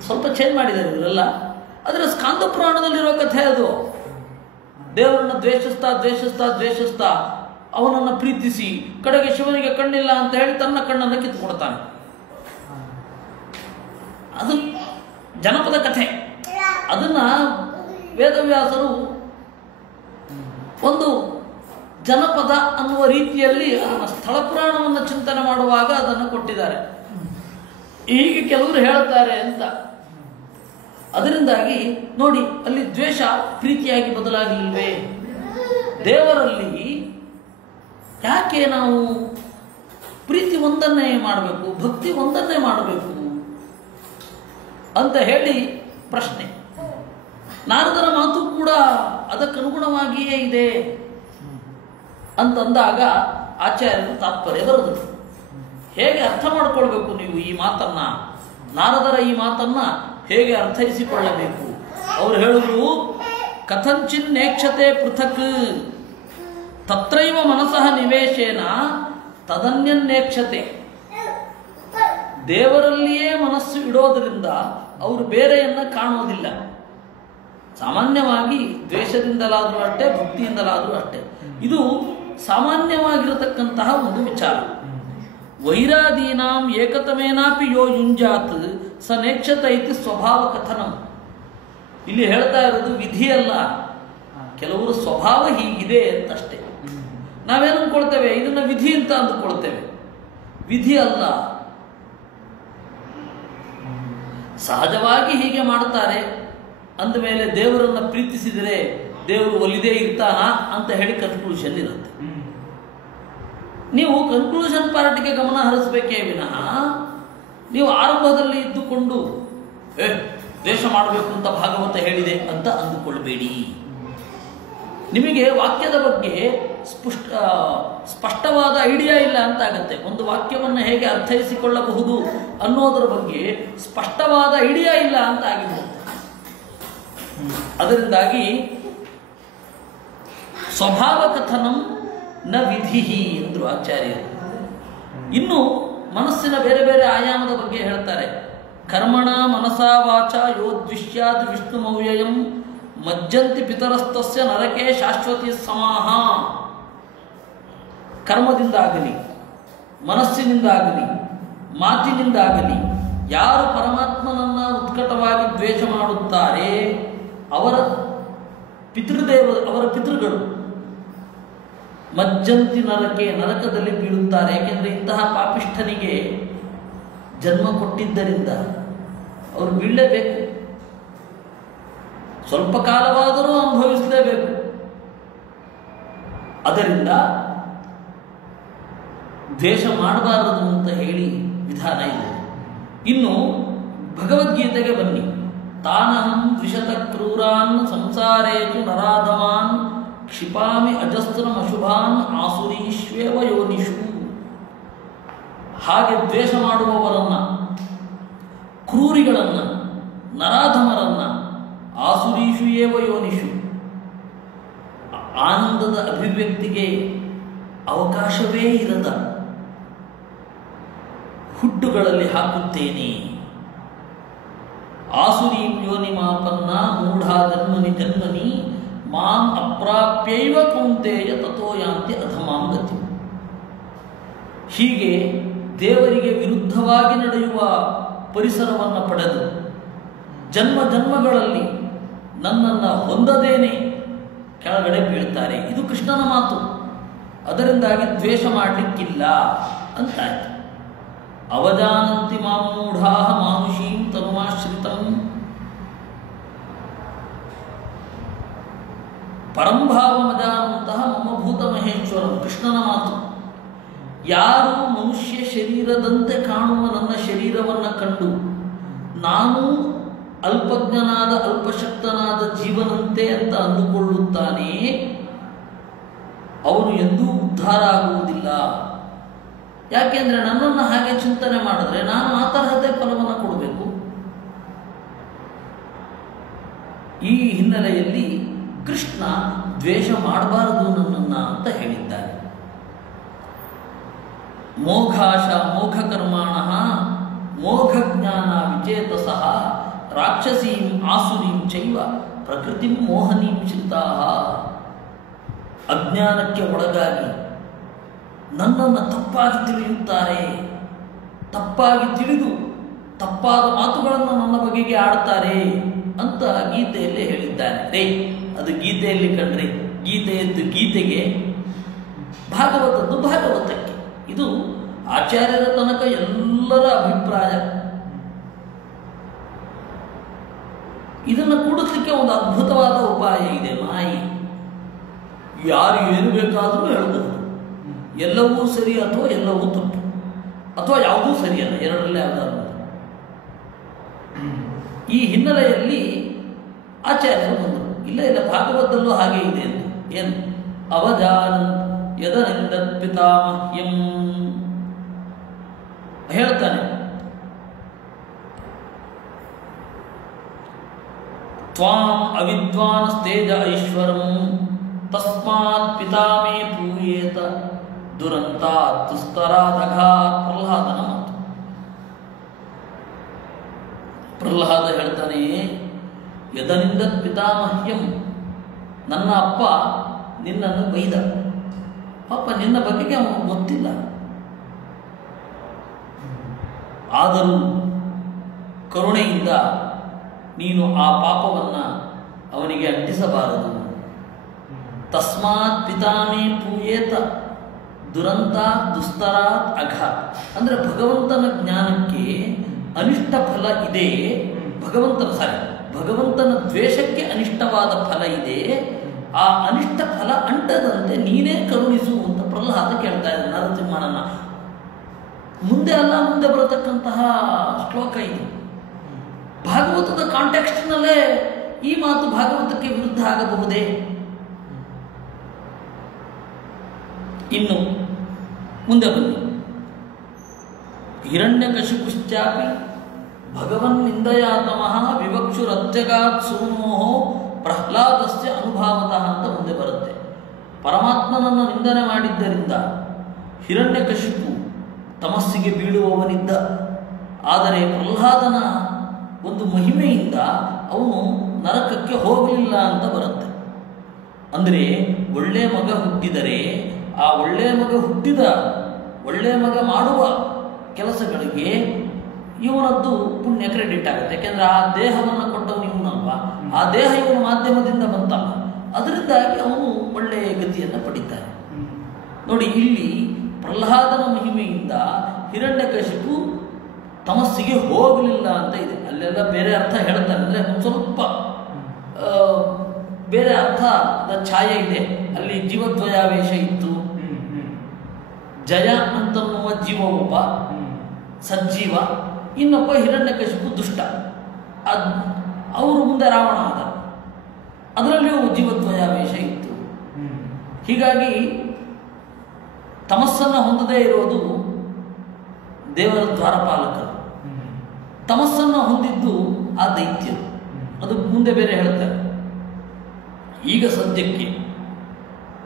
ಸ್ವಲ್ಪ ಚೇಂಜ್ ಮಾಡಿದ್ದಾರೆ ಇವರೆಲ್ಲ, ಆದರೆ ಸ್ಕಾಂದ ಪುರಾಣದಲ್ಲಿರೋ ಕಥೆ ಅದು. ದೇವರನ್ನು ದ್ವೇಷಿಸ್ತಾ ಅವನನ್ನು ಪ್ರೀತಿಸಿ ಕಡೆಗೆ ಶಿವನಿಗೆ ಕಣ್ಣಿಲ್ಲ ಅಂತ ಹೇಳಿ ತನ್ನ ಕಣ್ಣನ್ನು ಕಿತ್ತುಕೊಡ್ತಾನೆ. ಅದು ಜನಪದ ಕಥೆ. ಅದನ್ನ ವೇದವ್ಯಾಸರು ಒಂದು ಜನಪದ ಅನ್ನುವ ರೀತಿಯಲ್ಲಿ ಅದನ್ನು ಸ್ಥಳ ಪುರಾಣವನ್ನು ಚಿಂತನೆ ಮಾಡುವಾಗ ಅದನ್ನು ಕೊಟ್ಟಿದ್ದಾರೆ. ಹೀಗೆ ಕೆಲವರು ಹೇಳ್ತಾರೆ ಅಂತ. ಅದರಿಂದಾಗಿ ನೋಡಿ, ಅಲ್ಲಿ ದ್ವೇಷ ಪ್ರೀತಿಯಾಗಿ ಬದಲಾಗಲಿಲ್ವೇ? ದೇವರಲ್ಲಿ ಯಾಕೆ ನಾವು ಪ್ರೀತಿ ಒಂದನ್ನೇ ಮಾಡಬೇಕು, ಭಕ್ತಿ ಒಂದನ್ನೇ ಮಾಡಬೇಕು ಅಂತ ಹೇಳಿ ಪ್ರಶ್ನೆ. ನಾರದರ ಮಾತು ಕೂಡ ಅದಕ್ಕನುಗುಣವಾಗಿಯೇ ಇದೆ ಅಂತಂದಾಗ ಆಚಾರ್ಯರು ತಾತ್ಪರ್ಯ ಬರೆದರು. ಹೇಗೆ ಅರ್ಥ ಮಾಡಿಕೊಳ್ಬೇಕು ನೀವು ಈ ಮಾತನ್ನ, ನಾರದರ ಈ ಮಾತನ್ನ ಹೇಗೆ ಅರ್ಥೈಸಿಕೊಳ್ಳಬೇಕು? ಅವರು ಹೇಳಿದ್ರು, ಕಥಂಚಿನ್ ನೇಕ್ಷತೆ ಪೃಥಕ್ ತತ್ರೈವ ಮನಸಃ ನಿವೇಶೇನ ತದನ್ಯನ್ನೇಕ್ಷತೆ. ದೇವರಲ್ಲಿಯೇ ಮನಸ್ಸು ಇಡೋದರಿಂದ ಅವರು ಬೇರೆಯನ್ನ ಕಾಣೋದಿಲ್ಲ. ಸಾಮಾನ್ಯವಾಗಿ ದ್ವೇಷದಿಂದಲಾದರೂ ಅಷ್ಟೇ, ಭಕ್ತಿಯಿಂದಲಾದರೂ ಅಷ್ಟೇ. ಇದು ಸಾಮಾನ್ಯವಾಗಿರತಕ್ಕಂತಹ ಒಂದು ವಿಚಾರ. ವೈರಾದೀನಾಂ ಏಕತಮೇನಾಪಿ ಯೋ ಯುಂಜಾತ್ ಸ ನೇಕ್ಷತ ಇತಿ ಸ್ವಭಾವ ಕಥನಂ. ಇಲ್ಲಿ ಹೇಳ್ತಾ ಇರೋದು ವಿಧಿಯಲ್ಲ, ಕೆಲವರು ಸ್ವಭಾವ ಹೀಗಿದೆ ಅಂತಷ್ಟೇ. ನಾವೇನು ಅಂದ್ಕೊಳ್ತೇವೆ, ಇದನ್ನ ವಿಧಿ ಅಂತ ಅಂದುಕೊಳ್ತೇವೆ. ವಿಧಿ ಅಲ್ಲ, ಸಹಜವಾಗಿ ಹೀಗೆ ಮಾಡ್ತಾರೆ. ಅಂದಮೇಲೆ ದೇವರನ್ನ ಪ್ರೀತಿಸಿದರೆ ದೇವರು ಒಲಿದೇ ಇರ್ತಾನ ಅಂತ ಹೇಳಿ ಕನ್ಕ್ಲೂಷನ್ ಇರುತ್ತೆ. ನೀವು ಕನ್ಕ್ಲೂಷನ್ ಪಾರ್ಟಿಗೆ ಗಮನ ಹರಿಸಬೇಕೇ ವಿನಃ ನೀವು ಆರಂಭದಲ್ಲಿ ಇದ್ದುಕೊಂಡು ದ್ವೇಷ ಮಾಡಬೇಕು ಅಂತ ಭಾಗವತ ಹೇಳಿದೆ ಅಂತ ಅಂದುಕೊಳ್ಬೇಡಿ. ನಿಮಗೆ ವಾಕ್ಯದ ಬಗ್ಗೆ ಸ್ಪಷ್ಟವಾದ ಐಡಿಯಾ ಇಲ್ಲ ಅಂತಾಗತ್ತೆ. ಒಂದು ವಾಕ್ಯವನ್ನು ಹೇಗೆ ಅರ್ಥೈಸಿಕೊಳ್ಳಬಹುದು ಅನ್ನೋದರ ಬಗ್ಗೆ ಸ್ಪಷ್ಟವಾದ ಐಡಿಯಾ ಇಲ್ಲ ಅಂತ ಆಗಿಬಿಡುತ್ತೆ. ಅದರಿಂದಾಗಿ ಸ್ವಭಾವ ಕಥನಂ ನ ವಿಧಿ ಎಂದ್ರು ಆಚಾರ್ಯರು. ಇನ್ನು ಮನಸ್ಸಿನ ಬೇರೆ ಬೇರೆ ಆಯಾಮದ ಬಗ್ಗೆ ಹೇಳ್ತಾರೆ. ಕರ್ಮಣ ಮನಸಾ ವಾಚ ಯೋ ದ್ವಿಷ್ಯಾದ್ ವಿಷ್ಣು ಮೌಯಂ ಮಜ್ಜಂತಿ ಪಿತರಸ್ತಸ್ಯ ನರಕೆ ಶಾಶ್ವತಿ ಸಮಾಹ. ಕರ್ಮದಿಂದಾಗಲಿ, ಮನಸ್ಸಿನಿಂದಾಗಲಿ, ಮಾತಿನಿಂದಾಗಲಿ, ಯಾರು ಪರಮಾತ್ಮನನ್ನ ಉತ್ಕಟವಾಗಿ ದ್ವೇಷ ಮಾಡುತ್ತಾರೆ ಅವರ ಪಿತೃಗಳು ಮಜ್ಜಂತಿ ನರಕದಲ್ಲಿ ಬೀಳುತ್ತಾರೆ. ಏಕೆಂದರೆ ಇಂತಹ ಪಾಪಿಷ್ಠನಿಗೆ ಜನ್ಮ ಕೊಟ್ಟಿದ್ದರಿಂದ ಅವರು ಬೀಳಲೇಬೇಕು, ಸ್ವಲ್ಪ ಕಾಲವಾದರೂ ಅನುಭವಿಸಲೇಬೇಕು. ಅದರಿಂದ ದ್ವೇಷ ಮಾಡಬಾರದು ಅಂತ ಹೇಳಿ ವಿಧಾನ ಇದೆ. ಇನ್ನು ಭಗವದ್ಗೀತೆಗೆ ಬನ್ನಿ. ತಾನಹಂ ದ್ವಿಷತ ಕ್ರೂರಾನ್ ಸಂಸಾರೇತು ನರಾಧಮಾನ್ ಕ್ಷಿಪಾಮಿ ಅಜಸ್ತ್ರಂ ಅಶುಭಾನ್ ಆಸುರೀಶ್ವೇವ ಯೋನಿಷು. ಹಾಗೆ ದ್ವೇಷ ಮಾಡುವವರನ್ನ, ಕ್ರೂರಿಗಳನ್ನ, ನರಾಧಮರನ್ನ ಆಸುರೀಷು ಏವ ಯೋನಿಷು, ಆನಂದದ ಅಭಿವ್ಯಕ್ತಿಗೆ ಅವಕಾಶವೇ ಇರದ ಹುಟ್ಟುಗಳಲ್ಲಿ ಹಾಕುತ್ತೇನೆ. ಆಸುರೀಂ ಯೋನಿಮಾಪನ್ನ ಮೂಢಾ ಜನ್ಮನಿ ಜನ್ಮನಿ ಮಾಂ ಅಪ್ರಾಪ್ಯೈವ ಕೌಂತೆಯ ತಥೋ ಯಾಂತಿ ಅಧಮಾಂ ಗತಿ. ಹೀಗೆ ದೇವರಿಗೆ ವಿರುದ್ಧವಾಗಿ ನಡೆಯುವ ಪರಿಸರವನ್ನು ಪಡೆದು ಜನ್ಮ ಜನ್ಮಗಳಲ್ಲಿ ನನ್ನನ್ನು ಹೊಂದದೇನೆ ಕೆಳಗಡೆ ಬೀಳ್ತಾರೆ. ಇದು ಕೃಷ್ಣನ ಮಾತು. ಅದರಿಂದಾಗಿ ದ್ವೇಷ ಮಾಡಲಿಕ್ಕಿಲ್ಲ ಅಂತಾಯ್ತು. ಅವಜಾನಂತಿ ಮಾಂ ಮೂಢಾ ಮಾನುಷೀಂ ತನುಮಾಶ್ರಿತಂ ಪರಂಭಾವಮಜಾನಂತಹ ಮಮಭೂತ ಮಹೇಶ್ವರಂ. ಕೃಷ್ಣನ ಮಾತು. ಯಾರು ಮನುಷ್ಯ ಶರೀರದಂತೆ ಕಾಣುವ ನನ್ನ ಶರೀರವನ್ನು ಕಂಡು ನಾನು ಅಲ್ಪಜ್ಞನಾದ ಅಲ್ಪಶಕ್ತನಾದ ಜೀವನಂತೆ ಅಂತ ಅಂದುಕೊಳ್ಳುತ್ತಾನೆ, ಅವನು ಎಂದೂ ಉದ್ಧಾರ ಆಗುವುದಿಲ್ಲ. ಯಾಕೆಂದರೆ ನನ್ನನ್ನು ಹಾಗೆ ಚಿಂತನೆ ಮಾಡಿದ್ರೆ ನಾನು ಆ ತರಹದೇ ಫಲವನ್ನು ಕೊಡಬೇಕು. ಈ ಹಿನ್ನೆಲೆಯಲ್ಲಿ ಕೃಷ್ಣ ದ್ವೇಷ ಮಾಡಬಾರದು ನನ್ನನ್ನು ಅಂತ ಹೇಳಿದ್ದಾನೆ. ಮೋಘಾಶ ಮೋಘಕರ್ಮಾಣ ಮೋಘಜ್ಞಾನ ವಿಚೇತಸಃ ರಾಕ್ಷಸೀಂ ಆಸುರೀಂ ಚೈವ ಪ್ರಕೃತಿಂ ಮೋಹನೀಂ ಶ್ರಿತಾಃ. ಅಜ್ಞಾನಕ್ಕೆ ಒಳಗಾಗಿ ನನ್ನನ್ನು ತಪ್ಪಾಗಿ ತಿಳಿಯುತ್ತಾರೆ. ತಪ್ಪಾಗಿ ತಿಳಿದು ತಪ್ಪಾದ ಮಾತುಗಳನ್ನು ನನ್ನ ಬಗೆಗೆ ಆಡ್ತಾರೆ ಅಂತ ಗೀತೆಯಲ್ಲಿ ಹೇಳಿದ್ದಾನೆ. ಅದು ಗೀತೆಯಲ್ಲಿ ಕಂಡ್ರೆ ಗೀತೆಯದ್ದು ಗೀತೆಗೆ, ಭಾಗವತದ್ದು ಭಾಗವತಕ್ಕೆ. ಇದು ಆಚಾರ್ಯರ ತನಕ ಎಲ್ಲರ ಅಭಿಪ್ರಾಯ. ಇದನ್ನು ಕೂಡಿಸ್ಲಿಕ್ಕೆ ಒಂದು ಅದ್ಭುತವಾದ ಉಪಾಯ ಇದೆ. ಮಾಯಿ ಯಾರು ಏನು ಬೇಕಾದರೂ ಹೇಳಬಹುದು. ಎಲ್ಲವೂ ಸರಿ ಅಥವಾ ಎಲ್ಲವೂ ತಪ್ಪು ಅಥವಾ ಯಾವುದೂ ಸರಿಯಲ್ಲ, ಎರಡರಲ್ಲೇ ಯಾವುದಾದ್ರು. ಈ ಹಿನ್ನೆಲೆಯಲ್ಲಿ ಆಚಾರ್ಯರು ಬಂದರು, ಇಲ್ಲ ಇಲ್ಲ ಭಾಗವತದಲ್ಲೂ ಹಾಗೆ ಇದೆ ಎಂದು. ಏನು ಅವಜಾನಂತ ಯದನಿಂದ ಪಿತಾಮಹ್ಯಂ ಹೇಳ್ತಾನೆ. ತ್ವಾಂ ಅವಿದ್ವಾಂಸ್ತೇಜ ಐಶ್ವರಂ ತಸ್ಮಾತ್ ಪಿತಾಮೇ ಪೂಯೇತ ದುರಂತಾತ್ ದುಸ್ತರಾದಘಾತ್. ಪ್ರಹ್ಲಾದನ ಮಾತು. ಪ್ರಹ್ಲಾದ ಹೇಳ್ತಾನೆ, ಯದನಿಂದ ಪಿತಾಮಹ್ಯಂ, ನನ್ನ ಅಪ್ಪ ನಿನ್ನನ್ನು ಬೈದ. ಪಾಪ ನಿನ್ನ ಬಗೆಗೆ ಅವನು ಗೊತ್ತಿಲ್ಲ, ಆದರೂ ಕರುಣೆಯಿಂದ ನೀನು ಆ ಪಾಪವನ್ನು ಅವನಿಗೆ ಅಂಟಿಸಬಾರದು. ತಸ್ಮಾತ್ ಪಿತಾಮೇ ಪೂಯೇತ ದುರಂತ ದುಸ್ತರಾತ್ ಅಘಾತ್. ಅಂದರೆ ಭಗವಂತನ ಜ್ಞಾನಕ್ಕೆ ಅನಿಷ್ಟ ಫಲ ಇದೆ, ಭಗವಂತನ ದ್ವೇಷಕ್ಕೆ ಅನಿಷ್ಟವಾದ ಫಲ ಇದೆ. ಆ ಅನಿಷ್ಟ ಫಲ ಅಂಟದಂತೆ ನೀನೇ ಕರುಣಿಸು ಅಂತ ಪ್ರಹ್ಲಾದ ಕೇಳ್ತಾ ಇದ್ದಾನೆ ನರಸಿಂಹನನ್ನ. ಮುಂದೆ ಅಲ್ಲ ಮುಂದೆ ಬರತಕ್ಕಂತಹ ಶ್ಲೋಕ ಇದು. ಭಾಗವತದ ಕಾಂಟೆಕ್ಸ್ಟ್ನಲ್ಲೇ ಈ ಮಾತು ಭಾಗವತಕ್ಕೆ ವಿರುದ್ಧ ಆಗಬಹುದೇ? ಇನ್ನು ಮುಂದೆ ಬನ್ನಿ. ಹಿರಣ್ಯಕಶಿಪುಶ್ಚಾಪಿ ಭಗವನ್ ನಿಂದಯಾತಮಃ ವಿವಕ್ಷುರತ್ಯಗಾತ್ ಸೂನೋ ಪ್ರಹ್ಲಾದಸ್ಯ ಅನುಭಾವತಃ ಅಂತ ಮುಂದೆ ಬರುತ್ತೆ. ಪರಮಾತ್ಮನನ್ನು ನಿಂದನೆ ಮಾಡಿದ್ದರಿಂದ ಹಿರಣ್ಯಕಶಿಪು ತಮಸ್ಸಿಗೆ ಬೀಳುವವನಿದ್ದ. ಆದರೆ ಪ್ರಹ್ಲಾದನ ಒಂದು ಮಹಿಮೆಯಿಂದ ಅವನು ನರಕಕ್ಕೆ ಹೋಗಲಿಲ್ಲ ಅಂತ ಬರುತ್ತೆ. ಅಂದರೆ ಒಳ್ಳೆ ಮಗ ಹುಟ್ಟಿದರೆ ಆ ಒಳ್ಳೆ ಮಗ ಮಾಡುವ ಕೆಲಸಗಳಿಗೆ ಇವನದ್ದು ಪುಣ್ಯ ಕ್ರೆಡಿಟ್ ಆಗುತ್ತೆ. ಯಾಕೆಂದ್ರೆ ಆ ದೇಹವನ್ನು ಕೊಟ್ಟವನು ಇವನಲ್ವಾ, ಆ ದೇಹ ಇವನ ಮಾಧ್ಯಮದಿಂದ ಬಂತಲ್ಲ, ಅದರಿಂದಾಗಿ ಅವನು ಒಳ್ಳೆಯ ಗತಿಯನ್ನು ಪಡಿತಾನೆ. ನೋಡಿ, ಇಲ್ಲಿ ಪ್ರಹ್ಲಾದನ ಮಹಿಮೆಯಿಂದ ಹಿರಣ್ಯಕಶಿಪು ತಮಸ್ಸಿಗೆ ಹೋಗಲಿಲ್ಲ ಅಂತ ಇದೆ. ಅಲ್ಲೆಲ್ಲ ಬೇರೆ ಅರ್ಥ ಹೇಳ್ತಾರೆ, ಅಂದರೆ ಒಂದು ಸ್ವಲ್ಪ ಬೇರೆ ಅರ್ಥದ ಛಾಯೆ ಇದೆ. ಅಲ್ಲಿ ಜೀವದ್ವಯಾವೇಶ ಇತ್ತು. ಜಯ ಅಂತನ್ನುವ ಜೀವ ಒಬ್ಬ ಸಜ್ಜೀವ, ಇನ್ನೊಬ್ಬ ಹಿರಣ್ಯಕಶಿಪು ದುಷ್ಟ. ಅವರು ಮುಂದೆ ರಾವಣ ಆದ, ಅದರಲ್ಲಿಯೂ ಜೀವದ್ವಯಾವೇಶ ಇತ್ತು. ಹೀಗಾಗಿ ತಮಸ್ಸನ್ನು ಹೊಂದದೇ ಇರೋದು ದೇವರ ದ್ವಾರಪಾಲಕರು, ತಮಸ್ಸನ್ನು ಹೊಂದಿದ್ದು ಆ ದೈತ್ಯರು. ಅದು ಮುಂದೆ ಬೇರೆ ಹೇಳ್ತಾರೆ. ಈಗ ಸದ್ಯಕ್ಕೆ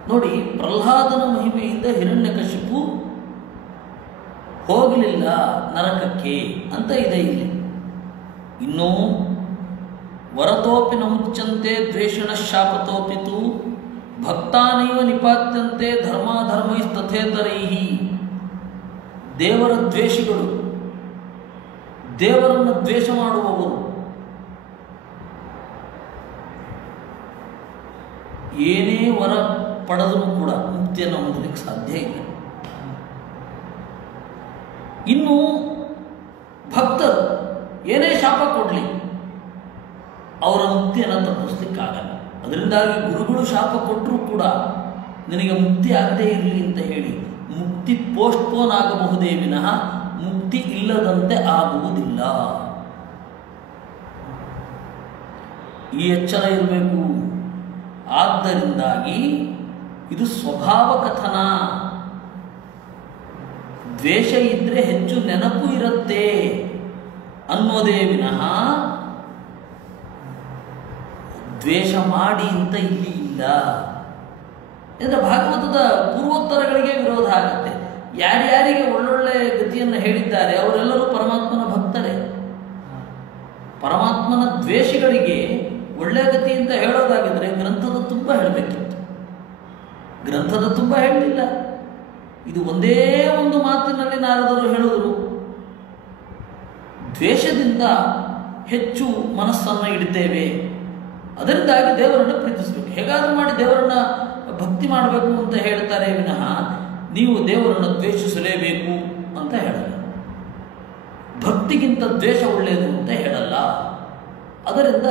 ನೋಡಿ, ಪ್ರಹ್ಲಾದನ ಮಹಿಮೆಯಿಂದ ಹಿರಣ್ಯಕಶಿಪು ಹೋಗಲಿಲ್ಲ ನರಕಕ್ಕೆ ಅಂತ ಇದೆ ಇಲ್ಲಿ. ಇನ್ನು ವರತೋಪಿ ನ ಮುಚ್ಚಂತೆ ದ್ವೇಷಣ ಶಾಪತೋಪಿತು ಭಕ್ತಾನೈವ ನಿಪಾತ್ಯಂತೆ ಧರ್ಮಾಧರ್ಮೈಸ್ತಥೇತರೈಹಿ. ದೇವರ ದ್ವೇಷಿಗಳು, ದೇವರನ್ನು ದ್ವೇಷ ಮಾಡುವವರು, ಏನೇ ವರ ಪಡೆದರೂ ಕೂಡ ಮುಕ್ತಿಯನ್ನು ಹೊಂದಲಿಕ್ಕೆ ಸಾಧ್ಯ ಇಲ್ಲ. ಇನ್ನು ಭಕ್ತರು ಏನೇ ಶಾಪ ಕೊಡಲಿ ಅವರ ಮುಕ್ತಿಯನ್ನು ತಪ್ಪಿಸ್ಲಿಕ್ಕಾಗಲ್ಲ. ಅದರಿಂದಾಗಿ ಗುರುಗಳು ಶಾಪ ಕೊಟ್ಟರೂ ಕೂಡ ನಿನಗೆ ಮುಕ್ತಿ ಆಗದೇ ಇರಲಿ ಅಂತ ಹೇಳಿ ಮುಕ್ತಿ ಪೋಸ್ಟ್ಪೋನ್ ಆಗಬಹುದೇ ವಿನಃ ಮುಕ್ತಿ ಇಲ್ಲದಂತೆ ಆಗುವುದಿಲ್ಲ. ಈ ಎಚ್ಚರ ಇರಬೇಕು. ಆದ್ದರಿಂದಾಗಿ ಇದು ಸ್ವಭಾವ ಕಥನ. ದ್ವೇಷ ಇದ್ರೆ ಹೆಚ್ಚು ನೆನಪು ಇರುತ್ತೆ ಅನ್ನೋದೇ ವಿನಃ ದ್ವೇಷ ಮಾಡಿ ಅಂತ ಇಲ್ಲಿ ಇಲ್ಲ. ಅಂದರೆ ಭಾಗವತದ ಪೂರ್ವೋತ್ತರಗಳಿಗೆ ವಿರೋಧ ಆಗುತ್ತೆ. ಯಾರ್ಯಾರಿಗೆ ಒಳ್ಳೊಳ್ಳೆ ಗತಿಯನ್ನು ಹೇಳಿದ್ದಾರೆ ಅವರೆಲ್ಲರೂ ಪರಮಾತ್ಮನ ಭಕ್ತರೇ. ಪರಮಾತ್ಮನ ದ್ವೇಷಗಳಿಗೆ ಒಳ್ಳೆಯ ಗತಿ ಅಂತ ಹೇಳೋದಾಗಿದ್ರೆ ಗ್ರಂಥದ ತುಂಬ ಹೇಳಬೇಕಿತ್ತು. ಗ್ರಂಥದ ತುಂಬ ಹೇಳಲಿಲ್ಲ. ಇದು ಒಂದೇ ಒಂದು ಮಾತಿನಲ್ಲಿ ನಾರದರು ಹೇಳಿದರು, ದ್ವೇಷದಿಂದ ಹೆಚ್ಚು ಮನಸ್ಸನ್ನು ಇಡ್ತೇವೆ, ಅದರಿಂದಾಗಿ ದೇವರನ್ನು ಪ್ರೀತಿಸಬೇಕು, ಹೇಗಾದರೂ ಮಾಡಿ ದೇವರನ್ನ ಭಕ್ತಿ ಮಾಡಬೇಕು ಅಂತ ಹೇಳ್ತಾರೆ ವಿನಃ ನೀವು ದೇವರನ್ನು ದ್ವೇಷಿಸಲೇಬೇಕು ಅಂತ ಹೇಳಲ್ಲ. ಭಕ್ತಿಗಿಂತ ದ್ವೇಷ ಒಳ್ಳೆಯದು ಅಂತ ಹೇಳಲ್ಲ. ಅದರಿಂದ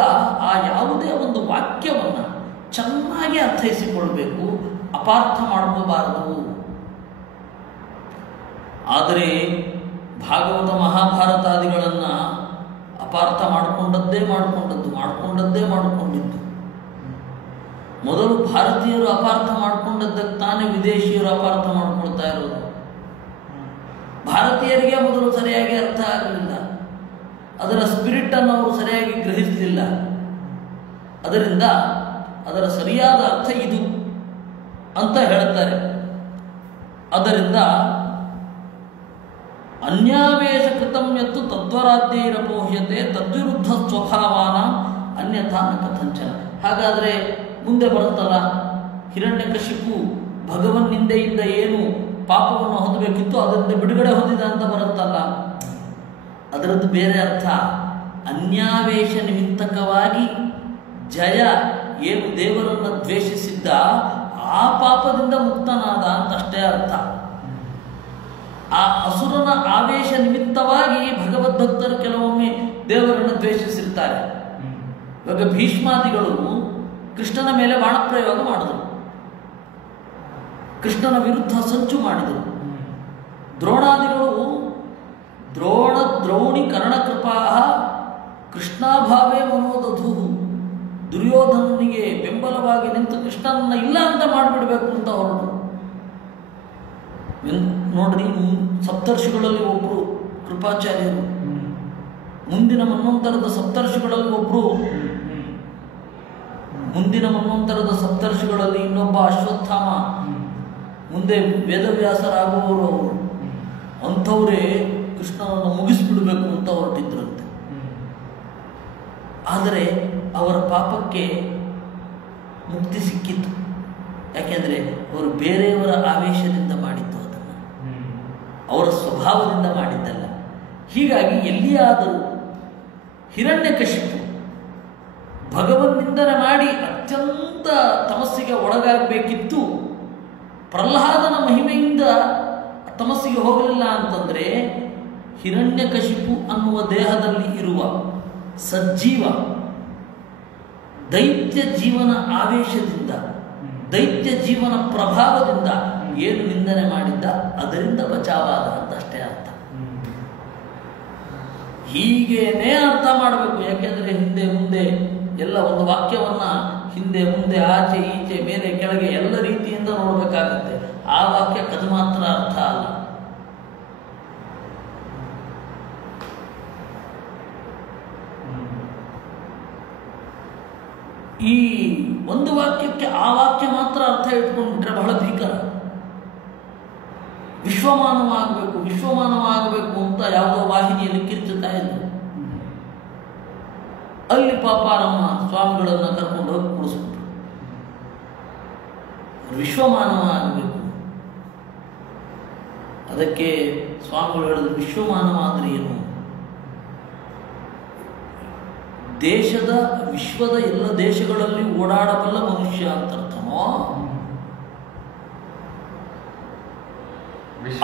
ಆ ಯಾವುದೇ ಒಂದು ವಾಕ್ಯವನ್ನು ಚೆನ್ನಾಗಿ ಅರ್ಥೈಸಿಕೊಳ್ಬೇಕು, ಅಪಾರ್ಥ ಮಾಡ್ಕೋಬಾರದು. ಆದರೆ ಭಾಗವತ ಮಹಾಭಾರತಾದಿಗಳನ್ನು ಅಪಾರ್ಥ ಮಾಡಿಕೊಂಡದ್ದೇ ಮಾಡಿಕೊಂಡಿದ್ದು. ಮೊದಲು ಭಾರತೀಯರು ಅಪಾರ್ಥ ಮಾಡಿಕೊಂಡದ್ದಕ್ಕೆ ತಾನೇ ವಿದೇಶಿಯರು ಅಪಾರ್ಥ ಮಾಡಿಕೊಳ್ತಾ ಇರೋದು. ಭಾರತೀಯರಿಗೆ ಮೊದಲು ಸರಿಯಾಗಿ ಅರ್ಥ ಆಗಲಿಲ್ಲ, ಅದರ ಸ್ಪಿರಿಟನ್ನು ಅವರು ಸರಿಯಾಗಿ ಗ್ರಹಿಸಲಿಲ್ಲ. ಅದರಿಂದ ಅದರ ಸರಿಯಾದ ಅರ್ಥ ಇದು ಅಂತ ಹೇಳ್ತಾರೆ. ಅದರಿಂದ ಅನ್ಯಾವೇಶ ಕೃತಂ ಯತ್ತು ತದ್ವರಾದ್ಯೈರಪೋಹ್ಯತೆ ತದ್ವಿರುದ್ಧ ಸ್ವಭಾವಾನ ಅನ್ಯಥಾ ನ ಕಥಂಚನ. ಹಾಗಾದರೆ ಮುಂದೆ ಬರುತ್ತಲ್ಲ, ಹಿರಣ್ಯಕಶಿಪು ಭಗವನ್ನಿಂದೆಯಿಂದ ಏನು ಪಾಪವನ್ನು ಹೊಂದಬೇಕಿತ್ತು ಅದರಿಂದ ಬಿಡುಗಡೆ ಹೊಂದಿದ ಅಂತ ಬರುತ್ತಲ್ಲ, ಅದರದ್ದು ಬೇರೆ ಅರ್ಥ. ಅನ್ಯಾವೇಶ ನಿಮಿತ್ತಕವಾಗಿ ಜಯ ಏನು ದೇವರನ್ನು ದ್ವೇಷಿಸಿದ್ದ ಆ ಪಾಪದಿಂದ ಮುಕ್ತನಾದ ಅಂತಷ್ಟೇ ಅರ್ಥ. ಆ ಅಸುರನ ಆವೇಶ ನಿಮಿತ್ತವಾಗಿ ಭಗವದ್ಭಕ್ತರು ಕೆಲವೊಮ್ಮೆ ದೇವರನ್ನು ದ್ವೇಷಿಸಿರ್ತಾರೆ. ಇವಾಗ ಭೀಷ್ಮಾದಿಗಳು ಕೃಷ್ಣನ ಮೇಲೆ ಬಾಣಪ್ರಯೋಗ ಮಾಡಿದರು, ಕೃಷ್ಣನ ವಿರುದ್ಧ ಸಂಚು ಮಾಡಿದರು. ದ್ರೋಣಾದಿಗಳು ದ್ರೋಣಿ ಕರ್ಣಕೃಪಾ ಕೃಷ್ಣಾಭಾವೇ ಮನೋದಧು, ದುರ್ಯೋಧನನಿಗೆ ಬೆಂಬಲವಾಗಿ ನಿಂತು ಕೃಷ್ಣನನ್ನ ಇಲ್ಲ ಅಂತ ಮಾಡಿಬಿಡ್ಬೇಕು ಅಂತ ಹೊರಟರು. ನೋಡ್ರಿ, ಸಪ್ತರ್ಷಿಗಳಲ್ಲಿ ಒಬ್ಬರು ಕೃಪಾಚಾರ್ಯರು, ಮುಂದಿನ ಮನ್ವಂತರದ ಸಪ್ತರ್ಷಿಗಳಲ್ಲಿ ಒಬ್ಬರು, ಮುಂದಿನ ಮನ್ವಂತರದ ಸಪ್ತರ್ಷಿಗಳಲ್ಲಿ ಇನ್ನೊಬ್ಬ ಅಶ್ವತ್ಥಾಮ, ಮುಂದೆ ವೇದವ್ಯಾಸರಾಗುವವರು ಅವರು. ಅಂಥವರೇ ಕೃಷ್ಣನನ್ನು ಮುಗಿಸ್ಬಿಡ್ಬೇಕು ಅಂತ ಹೊರಟಿದ್ರಂತೆ. ಆದರೆ ಅವರ ಪಾಪಕ್ಕೆ ಮುಕ್ತಿ ಸಿಕ್ಕಿತ್ತು. ಯಾಕೆಂದರೆ ಅವರು ಬೇರೆಯವರ ಆವೇಶದಿಂದ ಮಾಡಿದ್ದು, ಅದನ್ನು ಅವರ ಸ್ವಭಾವದಿಂದ ಮಾಡಿದ್ದಲ್ಲ. ಹೀಗಾಗಿ ಎಲ್ಲಿಯಾದರೂ ಹಿರಣ್ಯಕಶಿಪು ಭಗವನ್ನಿಂದನೆ ಮಾಡಿ ಅತ್ಯಂತ ತಮಸ್ಸಿಗೆ ಒಳಗಾಗಬೇಕಿತ್ತು, ಪ್ರಹ್ಲಾದನ ಮಹಿಮೆಯಿಂದ ತಮಸ್ಸಿಗೆ ಹೋಗಲಿಲ್ಲ ಅಂತಂದರೆ ಹಿರಣ್ಯಕಶಿಪು ಅನ್ನುವ ದೇಹದಲ್ಲಿ ಇರುವ ಸಜ್ಜೀವ ದೈತ್ಯ ಜೀವನ ಆವೇಶದಿಂದ, ದೈತ್ಯ ಜೀವನ ಪ್ರಭಾವದಿಂದ ಏನು ನಿಂದನೆ ಮಾಡಿದ್ದ ಅದರಿಂದ ಬಚಾವಾದ ಅಂತ ಅಷ್ಟೇ ಅರ್ಥ. ಹೀಗೇನೇ ಅರ್ಥ ಮಾಡಬೇಕು. ಯಾಕೆಂದರೆ ಹಿಂದೆ ಮುಂದೆ ಎಲ್ಲ ಒಂದು ವಾಕ್ಯವನ್ನ ಹಿಂದೆ ಮುಂದೆ ಆಚೆ ಈಚೆ ಮೇಲೆ ಕೆಳಗೆ ಎಲ್ಲ ರೀತಿಯಿಂದ ನೋಡಬೇಕಾಗುತ್ತೆ. ಆ ವಾಕ್ಯಕ್ಕೆ ಅದು ಮಾತ್ರ ಅರ್ಥ ಅಲ್ಲ. ಈ ಒಂದು ವಾಕ್ಯಕ್ಕೆ ಆ ವಾಕ್ಯ ಮಾತ್ರ ಅರ್ಥ ಇಟ್ಕೊಂಡ್ಬಿಟ್ರೆ ಬಹಳ ಭೀಕರ. ವಿಶ್ವಮಾನವಾಗಬೇಕು ವಿಶ್ವಮಾನವಾಗಬೇಕು ಅಂತ ಯಾವುದೋ ವಾಹಿನಿಯಲ್ಲಿ ಕಿರ್ಚುತ್ತಾ ಇದ್ರು. ಅಲ್ಲಿ ಪಾಪ ನಮ್ಮ ಸ್ವಾಮಿಗಳನ್ನು ಕರ್ಕೊಂಡು ಹೋಗಿ ಕೂಡಿಸ್ಬಿಟ್ರು. ವಿಶ್ವಮಾನವಾಗಬೇಕು. ಅದಕ್ಕೆ ಸ್ವಾಮಿಗಳು ಹೇಳಿದ್ರು, ವಿಶ್ವಮಾನವ ಅಂದ್ರೆ ಏನು? ದೇಶದ ವಿಶ್ವದ ಎಲ್ಲ ದೇಶಗಳಲ್ಲಿ ಓಡಾಡಬಲ್ಲ ಮನುಷ್ಯ ಅಂತ ಅರ್ಥನೋ,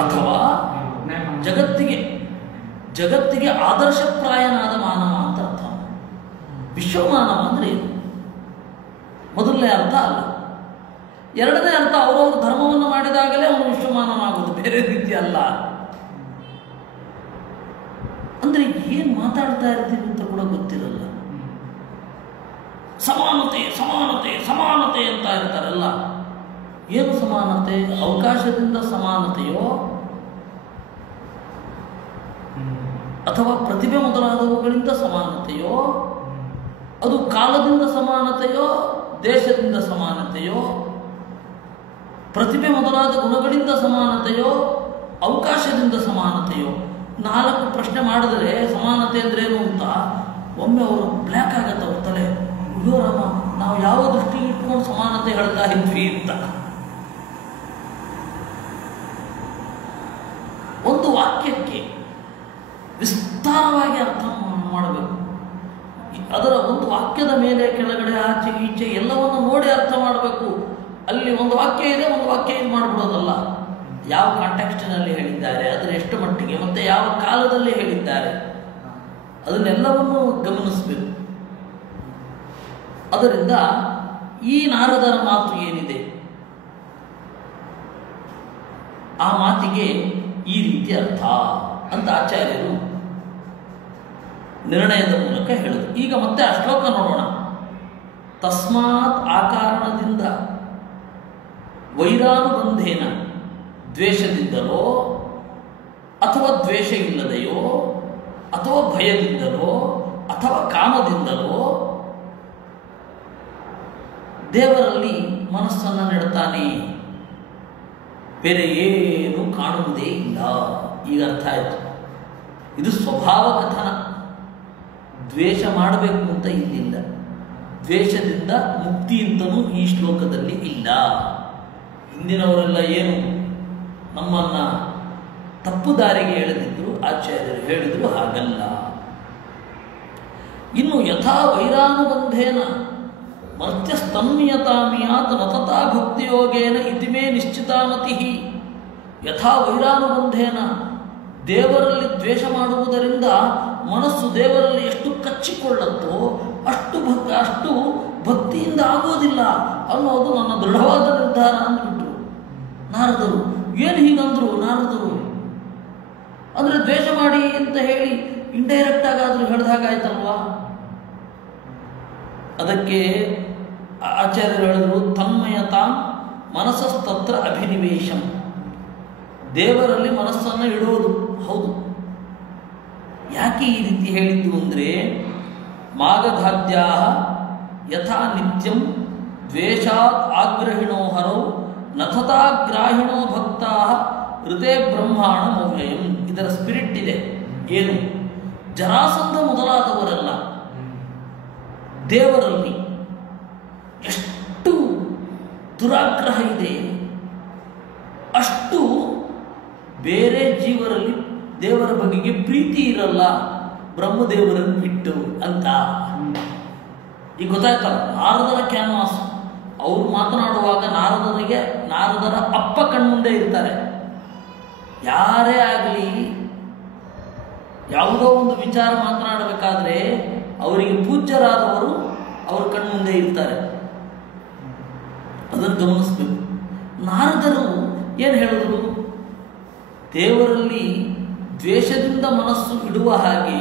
ಅಥವಾ ಜಗತ್ತಿಗೆ ಆದರ್ಶಪ್ರಾಯನಾದ ಮಾನವ ಅಂತ ಅರ್ಥ. ವಿಶ್ವಮಾನವ ಅಂದ್ರೆ ಏನು? ಮೊದಲನೇ ಅರ್ಥ ಅಲ್ಲ. ಎರಡನೇ ಅರ್ಥ, ಅವರವರು ಧರ್ಮವನ್ನು ಮಾಡಿದಾಗಲೇ ಅವನು ವಿಶ್ವಮಾನವ ಆಗೋದು, ಬೇರೆ ರೀತಿ ಅಲ್ಲ. ಅಂದ್ರೆ ಏನ್ ಮಾತಾಡ್ತಾ ಇರ್ತೀವಿ ಅಂತ ಕೂಡ ಗೊತ್ತಿರಲ್ಲ. ಸಮಾನತೆ ಸಮಾನತೆ ಸಮಾನತೆ ಅಂತ ಇರ್ತಾರಲ್ಲ. ಏನು ಸಮಾನತೆ? ಅವಕಾಶದಿಂದ ಸಮಾನತೆಯೋ ಅಥವಾ ಪ್ರತಿಭೆ ಮೊದಲಾದವುಗಳಿಂದ ಸಮಾನತೆಯೋ, ಅದು ಕಾಲದಿಂದ ಸಮಾನತೆಯೋ ದೇಶದಿಂದ ಸಮಾನತೆಯೋ, ಪ್ರತಿಭೆ ಮೊದಲಾದ ಗುಣಗಳಿಂದ ಸಮಾನತೆಯೋ ಅವಕಾಶದಿಂದ ಸಮಾನತೆಯೋ? 4 ಪ್ರಶ್ನೆ ಮಾಡಿದ್ರೆ ಸಮಾನತೆ ಅಂದ್ರೇನು ಅಂತ ಒಮ್ಮೆ ಅವರು ಬ್ಲ್ಯಾಕ್ ಆಗತ್ತೆ ಅವ್ರ ತಲೆ. ಅಯ್ಯೋ ರಾಮ, ನಾವು ಯಾವ ದೃಷ್ಟಿ ಇಟ್ಕೊಂಡು ಸಮಾನತೆ ಹೇಳ್ತಾ ಇದ್ವಿ ಅಂತ. ಒಂದು ವಾಕ್ಯಕ್ಕೆ ವಿಸ್ತಾರವಾಗಿ ಅರ್ಥ ಮಾಡಬೇಕು. ಅದರ ಒಂದು ವಾಕ್ಯದ ಮೇಲೆ ಕೆಳಗಡೆ ಆಚೆ ಈಚೆ ಎಲ್ಲವನ್ನು ನೋಡಿ ಅರ್ಥ ಮಾಡಬೇಕು. ಅಲ್ಲಿ ಒಂದು ವಾಕ್ಯ ಇದೆ, ಒಂದು ವಾಕ್ಯ ಇದು ಮಾಡಿಬಿಡೋದಲ್ಲ. ಯಾವ ಕಾಂಟೆಕ್ಸ್ಟಿನಲ್ಲಿ ಹೇಳಿದ್ದಾರೆ, ಅದರ ಎಷ್ಟು ಮಟ್ಟಿಗೆ, ಮತ್ತೆ ಯಾವ ಕಾಲದಲ್ಲಿ ಹೇಳಿದ್ದಾರೆ, ಅದನ್ನೆಲ್ಲವನ್ನು ಗಮನಿಸಬೇಕು. ಅದರಿಂದ ಈ ನಾರದರ ಮಾತು ಏನಿದೆ, ಆ ಮಾತಿಗೆ ಈ ರೀತಿ ಅರ್ಥ ಅಂತ ಆಚಾರ್ಯರು ನಿರ್ಣಯದ ಮೂಲಕ ಹೇಳಿದರು. ಈಗ ಮತ್ತೆ ಆ ಶ್ಲೋಕ ನೋಡೋಣ. ತಸ್ಮಾತ್ ಆ ಕಾರಣದಿಂದ ವೈರಾನುಬಂಧೇನ, ದ್ವೇಷದಿಂದಲೋ ಅಥವಾ ದ್ವೇಷ ಇಲ್ಲದೆಯೋ ಅಥವಾ ಭಯದಿಂದಲೋ ಅಥವಾ ಕಾಮದಿಂದಲೋ ದೇವರಲ್ಲಿ ಮನಸ್ಸನ್ನು ನೆಡ್ತಾನೆ, ಬೇರೆ ಏನು ಕಾಣುವುದೇ ಇಲ್ಲ. ಈಗ ಅರ್ಥ ಆಯಿತು. ಇದು ಸ್ವಭಾವ ಕಥನ. ದ್ವೇಷ ಮಾಡಬೇಕು ಅಂತ ಇಲ್ಲಿಲ್ಲ. ದ್ವೇಷದಿಂದ ಮುಕ್ತಿ ಅಂತನೂ ಈ ಶ್ಲೋಕದಲ್ಲಿ ಇಲ್ಲ. ಹಿಂದಿನವರೆಲ್ಲ ಏನು ನಮ್ಮನ್ನ ತಪ್ಪು ದಾರಿಗೆ ಎಳೆದಿದ್ರು, ಆಚಾರ್ಯರು ಹೇಳಿದ್ರು ಹಾಗಲ್ಲ. ಇನ್ನು ಯಥಾ ವೈರಾನುಬಂಧೇನ ಮರ್ತ್ಯಸ್ತನ್ಯತಾಮಿಯಾತ್ ನತತಾ ಭಕ್ತಿಯೋಗೇನ ಇತಿಮೇ ನಿಶ್ಚಿತಾಮತಿ. ಯಥಾ ವೈರಾನುಬಂಧೇನ, ದೇವರಲ್ಲಿ ದ್ವೇಷ ಮಾಡುವುದರಿಂದ ಮನಸ್ಸು ದೇವರಲ್ಲಿ ಎಷ್ಟು ಕಚ್ಚಿಕೊಳ್ಳುತ್ತೋ ಅಷ್ಟು ಭಕ್ತಿಯಿಂದ ಆಗೋದಿಲ್ಲ ಅನ್ನೋದು ನನ್ನ ದೃಢವಾದ ನಿರ್ಧಾರ ಅಂದ್ಬಿಟ್ರು ನಾರದರು. ಏನು ಹೀಗಂದ್ರು ನಾರದರು? ಅಂದರೆ ದ್ವೇಷ ಮಾಡಿ ಅಂತ ಹೇಳಿ ಇಂಡೈರೆಕ್ಟ್ ಆಗಾದ್ರೂ ಹೇಳಿದಾಗಾಯ್ತಲ್ವಾ? ಅದಕ್ಕೆ ಆಚಾರ್ಯರು ಹೇಳಿದ್ರು, ತನ್ಮಯತಾ ಮನಸ್ಸಸ್ತತ್ರ ಅಭಿನಿವೇಶಂ. ದೇವರಲ್ಲಿ ಮನಸ್ಸನ್ನು ಇಡುವುದು. ಹೌದು. ಯಾಕೆ ಈ ರೀತಿ ಹೇಳಿದ್ದು ಅಂದರೆ, ಮಾಗಧಾದ್ಯಾ ಯಥಾ ನಿತ್ಯಂ ದ್ವೇಷಾತ್ ಆಗ್ರಹಿಣೋ ಹರೌ ನಥತಾಗ್ರಾಹಿಣೋ ಭಕ್ತಾ ಹೃದಯ ಬ್ರಹ್ಮಾಣ ಮೌಲ್ಯಂ. ಇದರ ಸ್ಪಿರಿಟ್ ಇದೆ. ಏನು? ಜರಾಸಂಧ ಮೊದಲಾದವರೆಲ್ಲ ದೇವರಲ್ಲಿ ಎಷ್ಟು ದುರಾಗ್ರಹ ಇದೆ, ಅಷ್ಟು ಬೇರೆ ದೇವರ ಬಗೆಗೆ ಪ್ರೀತಿ ಇರಲ್ಲ ಬ್ರಹ್ಮದೇವರನ್ನು ಬಿಟ್ಟು ಅಂತ. ಈಗ ಗೊತ್ತಾಯ್ತಲ್ಲ, ನಾರದರ ಕ್ಯಾನ್ವಾಸ್. ಅವರು ಮಾತನಾಡುವಾಗ ನಾರದರ ಅಪ್ಪ ಕಣ್ಮುಂದೆ ಇರ್ತಾರೆ. ಯಾರೇ ಆಗಲಿ ಯಾವುದೋ ಒಂದು ವಿಚಾರ ಮಾತನಾಡಬೇಕಾದ್ರೆ ಅವರಿಗೆ ಪೂಜ್ಯರಾದವರು ಅವ್ರ ಕಣ್ಮುಂದೆ ಇರ್ತಾರೆ. ಅದನ್ನು ಗಮನಿಸಬೇಕು. ನಾರದರು ಏನು ಹೇಳಿದ್ರು? ದೇವರಲ್ಲಿ ದ್ವೇಷದಿಂದ ಮನಸ್ಸು ಇಡುವ ಹಾಗೆ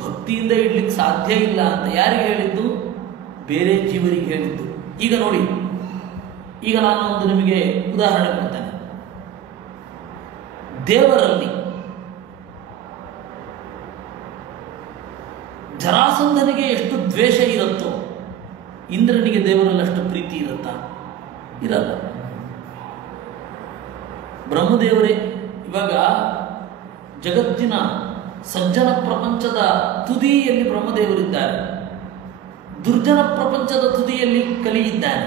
ಭಕ್ತಿಯಿಂದ ಇಡ್ಲಿಕ್ಕೆ ಸಾಧ್ಯ ಇಲ್ಲ ಅಂತ ಯಾರಿಗೆ ಹೇಳಿದ್ದು? ಬೇರೆ ಜೀವರಿಗೆ ಹೇಳಿದ್ದು. ಈಗ ನೋಡಿ, ಈಗ ನಾನು ಒಂದು ನಿಮಗೆ ಉದಾಹರಣೆ ಕೊಡ್ತೇನೆ. ದೇವರಲ್ಲಿ ಜರಾಸಂಧನಿಗೆ ಎಷ್ಟು ದ್ವೇಷ ಇರುತ್ತೋ ಇಂದ್ರನಿಗೆ ದೇವರಲ್ಲಿ ಅಷ್ಟು ಪ್ರೀತಿ ಇರುತ್ತಾ? ಇರಲ್ಲ. ಬ್ರಹ್ಮದೇವರೇ ಇವಾಗ ಜಗತ್ತಿನ ಸಜ್ಜನ ಪ್ರಪಂಚದ ತುದಿಯಲ್ಲಿ ಬ್ರಹ್ಮದೇವರಿದ್ದಾರೆ, ದುರ್ಜನ ಪ್ರಪಂಚದ ತುದಿಯಲ್ಲಿ ಕಲಿ ಇದ್ದಾನೆ.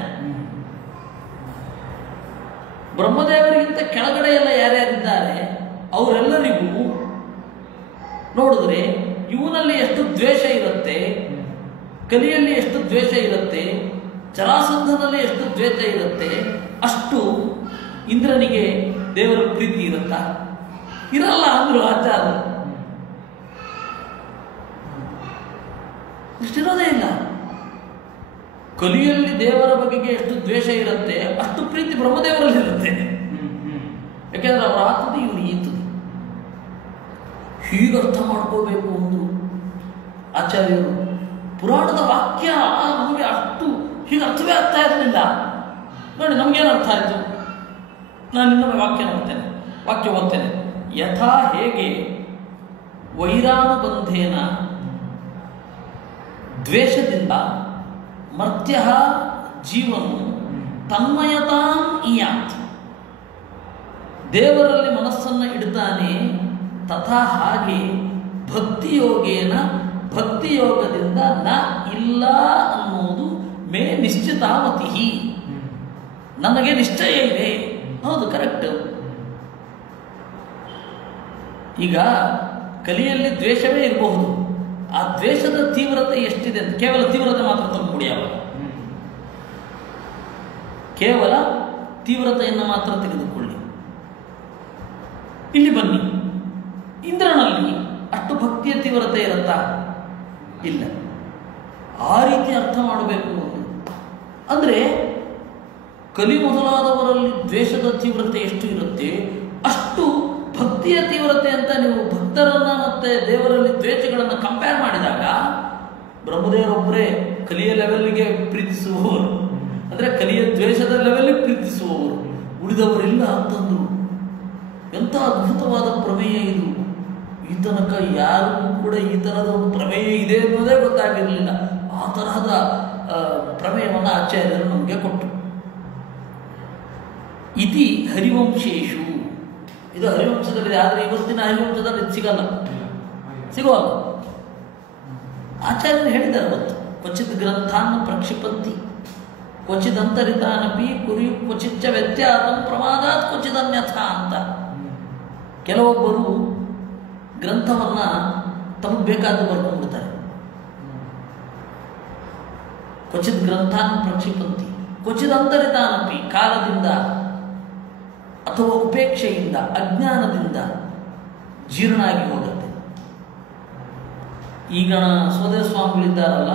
ಬ್ರಹ್ಮದೇವರಿಗಿಂತ ಕೆಳಗಡೆ ಎಲ್ಲ ಯಾರ್ಯಾರಿದ್ದಾರೆ ಅವರೆಲ್ಲರಿಗೂ ನೋಡಿದ್ರೆ ಇವನಲ್ಲಿ ಎಷ್ಟು ದ್ವೇಷ ಇರುತ್ತೆ, ಕಲಿಯಲ್ಲಿ ಎಷ್ಟು ದ್ವೇಷ ಇರುತ್ತೆ, ಜರಾಸಂಧನಲ್ಲಿ ಎಷ್ಟು ದ್ವೇಷ ಇರುತ್ತೆ, ಅಷ್ಟು ಇಂದ್ರನಿಗೆ ದೇವರ ಪ್ರೀತಿ ಇರುತ್ತಾ? ಇರಲ್ಲ ಅಂದ್ರು ಆಚಾರ. ಇಷ್ಟಿರೋದೇ ಇಲ್ಲ. ಕಲಿಯಲ್ಲಿ ದೇವರ ಬಗೆಗೆ ಎಷ್ಟು ದ್ವೇಷ ಇರುತ್ತೆ ಅಷ್ಟು ಪ್ರೀತಿ ಬ್ರಹ್ಮದೇವರಲ್ಲಿ ಇರುತ್ತೆ. ಯಾಕೆಂದ್ರೆ ಅವರ ಆ ತುದಿ ಇವನು ಈ ತುದಿ. ಹೀಗೆ ಅರ್ಥ ಮಾಡ್ಕೋಬೇಕು ಅಂದ್ರು ಆಚಾರ್ಯರು. ಪುರಾಣದ ವಾಕ್ಯ ನಮಗೆ ಅಷ್ಟು ಹೀಗೆ ಅರ್ಥವೇ ಆಗ್ತಾ ಇರಲಿಲ್ಲ. ನೋಡಿ ನಮಗೇನು ಅರ್ಥ ಆಯಿತು? ನಾನು ಇನ್ನೊಮ್ಮೆ ವಾಕ್ಯ ಓದ್ತೇನೆ. ಯಥಾ ಹೇಗೆ ವೈರಾನುಬಂಧೇನ ದ್ವೇಷದಿಂದ ಮರ್ತ್ಯ ಜೀವನು ತನ್ಮಯತಾಂ ಇಯಾತ್, ದೇವರಲ್ಲಿ ಮನಸ್ಸನ್ನು ಇಡ್ತಾನೆ. ತಥಾ ಹಾಗೆ ಭಕ್ತಿಯೋಗದಿಂದ ನ ಇಲ್ಲ ಅನ್ನೋದು ಮೇ ನಿಶ್ಚಿತಾಮತಿ, ನನಗೆ ನಿಶ್ಚಯ ಇದೆ. ಹೌದು, ಕರೆಕ್ಟ್. ಈಗ ಕಲಿಯಲ್ಲಿ ದ್ವೇಷವೇ ಇರಬಹುದು. ಆ ದ್ವೇಷದ ತೀವ್ರತೆ ಎಷ್ಟಿದೆ ಅಂತ ಕೇವಲ ತೀವ್ರತೆ ಮಾತ್ರ ತಗೊಂಡ್ಬಿಡಿ. ಅವಾಗ ಕೇವಲ ತೀವ್ರತೆಯನ್ನು ಮಾತ್ರ ತೆಗೆದುಕೊಳ್ಳಿ. ಇಲ್ಲಿ ಬನ್ನಿ, ಇಂದ್ರನಲ್ಲಿ ಅಷ್ಟು ಭಕ್ತಿಯ ತೀವ್ರತೆ ಇರುತ್ತಾ? ಇಲ್ಲ. ಆ ರೀತಿ ಅರ್ಥ ಮಾಡಬೇಕು. ಅಂದ್ರೆ ಕಲಿ ಮೊದಲಾದವರಲ್ಲಿ ದ್ವೇಷದ ತೀವ್ರತೆ ಎಷ್ಟು ಇರುತ್ತೆ ಅಷ್ಟು ಭಕ್ತಿಯ ತೀವ್ರತೆ ಅಂತ ನೀವು ಭಕ್ತರನ್ನ ಮತ್ತೆ ದೇವರಲ್ಲಿ ದ್ವೇಷಗಳನ್ನು ಕಂಪೇರ್ ಮಾಡಿದಾಗ ಬ್ರಹ್ಮದೇವರೊಬ್ಬರೇ ಕಲಿಯ ಲೆವೆಲ್ಗೆ ಪ್ರೀತಿಸುವವರು, ಅಂದ್ರೆ ಕಲಿಯ ದ್ವೇಷದ ಲೆವೆಲ್ ಪ್ರೀತಿಸುವವರು, ಉಳಿದವರಿಲ್ಲ ಅಂತಂದ್ರು. ಎಂಥ ಅದ್ಭುತವಾದ ಪ್ರಮೇಯ ಇದು. ಈ ತನಕ ಯಾರಿಗೂ ಕೂಡ ಈ ತರಹದ ಒಂದು ಪ್ರಮೇಯ ಇದೆ ಅನ್ನೋದೇ ಗೊತ್ತಾಗಿರಲಿಲ್ಲ. ಆ ತರಹದ ಪ್ರಮೇಯವನ್ನು ಆಚಾರ್ಯರು ನಮಗೆ ಕೊಟ್ಟರು. ಇತಿ ಹರಿವಂಶೇಶು, ಇದು ಹರಿವಂಶದಲ್ಲಿದೆ. ಆದರೆ ಇವತ್ತಿನ ಹರಿವಂಶದಲ್ಲಿ ಇದು ಸಿಗೋಲ್ಲ. ಆಚಾರ್ಯರು ಹೇಳಿದ್ದಾರೆ ಅವತ್ತು, ಕ್ವಚಿತ್ ಗ್ರಂಥಾನ್ ಪ್ರಕ್ಷಿಪಂತಿ ಕ್ವಚಿದಂತರಿತಾನಪಿ ಕುರಿ ಕ್ವಚಿಚ್ಚ ವ್ಯತ್ಯಾಸಂ ಪ್ರಮಾದಾತ್ ಕ್ವಚಿದನ್ಯಥ ಅಂತ. ಕೆಲವೊಬ್ಬರು ಗ್ರಂಥವನ್ನ ತಮಗೆ ಬೇಕಾದ ಬರ್ಕೊಂಡ್ಬಿಡ್ತಾರೆ. ಕ್ವಚಿತ್ ಗ್ರಂಥಾನ್ ಪ್ರಕ್ಷಿಪಂತಿ ಕ್ವಚಿದಂತರಿತಾನಪಿ, ಕಾಲದಿಂದ ಅಥವಾ ಉಪೇಕ್ಷೆಯಿಂದ ಅಜ್ಞಾನದಿಂದ ಜೀರ್ಣ ಆಗಿ ಹೋಗುತ್ತೆ. ಈಗ ಸೋದರ ಸ್ವಾಮಿಗಳಿದ್ದಾರಲ್ಲ,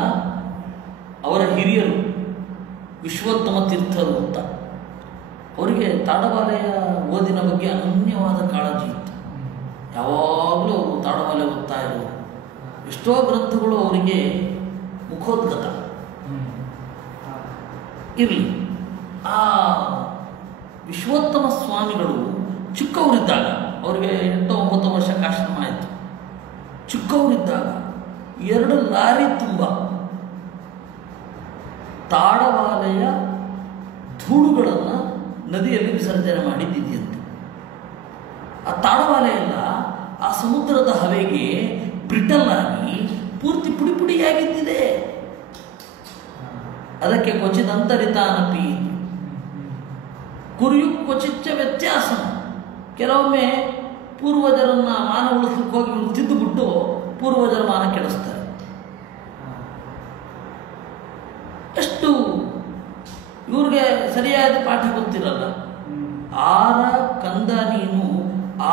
ಅವರ ಹಿರಿಯರು ವಿಶ್ವೋತ್ತಮ ತೀರ್ಥರು ಅಂತ, ಅವರಿಗೆ ತಾಡಬಾಲೆಯ ಓದಿನ ಬಗ್ಗೆ ಅನನ್ಯವಾದ ಕಾಳಜಿ ಇತ್ತು. ಯಾವಾಗಲೂ ಅವರು ತಾಡಬಾಲೆ ಓದ್ತಾ ಇರೋರು. ಎಷ್ಟೋ ಗ್ರಂಥಗಳು ಅವರಿಗೆ ಮುಖೋದ್ಗತ ಇರಲಿ. ಆ ವಿಶ್ವೋತ್ತಮ ಸ್ವಾಮಿಗಳು ಚಿಕ್ಕವರಿದ್ದಾಗ, ಅವರಿಗೆ 8-9 ವರ್ಷಕ್ಕೆ ಆಶ್ರಮ ಆಯಿತು. ಚಿಕ್ಕವರಿದ್ದಾಗ 2 ಲಾರಿ ತುಂಬ ತಾಡವಾಲೆಯ ಧೂಳುಗಳನ್ನು ನದಿಯಲ್ಲಿ ವಿಸರ್ಜನೆ ಮಾಡಿದ್ದಿದೆಯಂತೆ. ಆ ತಾಡವಾಲೆ ಎಲ್ಲ ಆ ಸಮುದ್ರದ ಹವೆಗೆ ಬ್ರಿಟಲ್ ಆಗಿ ಪೂರ್ತಿ ಪುಡಿ ಪುಡಿಯಾಗಿದ್ದಿದೆ. ಅದಕ್ಕೆ ಕ್ವಚಿದಂತರಿತಾನಪಿ ಕುರಿಯು ಕ್ವಚಿಚ್ಚ ವ್ಯತ್ಯಾಸ. ಕೆಲವೊಮ್ಮೆ ಪೂರ್ವಜರನ್ನ ಮಾನ ಉಳಿಸ್ಲಿಕ್ಕೆ ಹೋಗಿ ಇವರು ತಿದ್ದುಬಿಟ್ಟು ಪೂರ್ವಜರ ಮಾನ ಕೆಡಿಸ್ತಾರೆ. ಎಷ್ಟು ಇವ್ರಿಗೆ ಸರಿಯಾದ ಪಾಠ ಗೊತ್ತಿರಲ್ಲ. ಆರ ಕಂದ ನೀನು,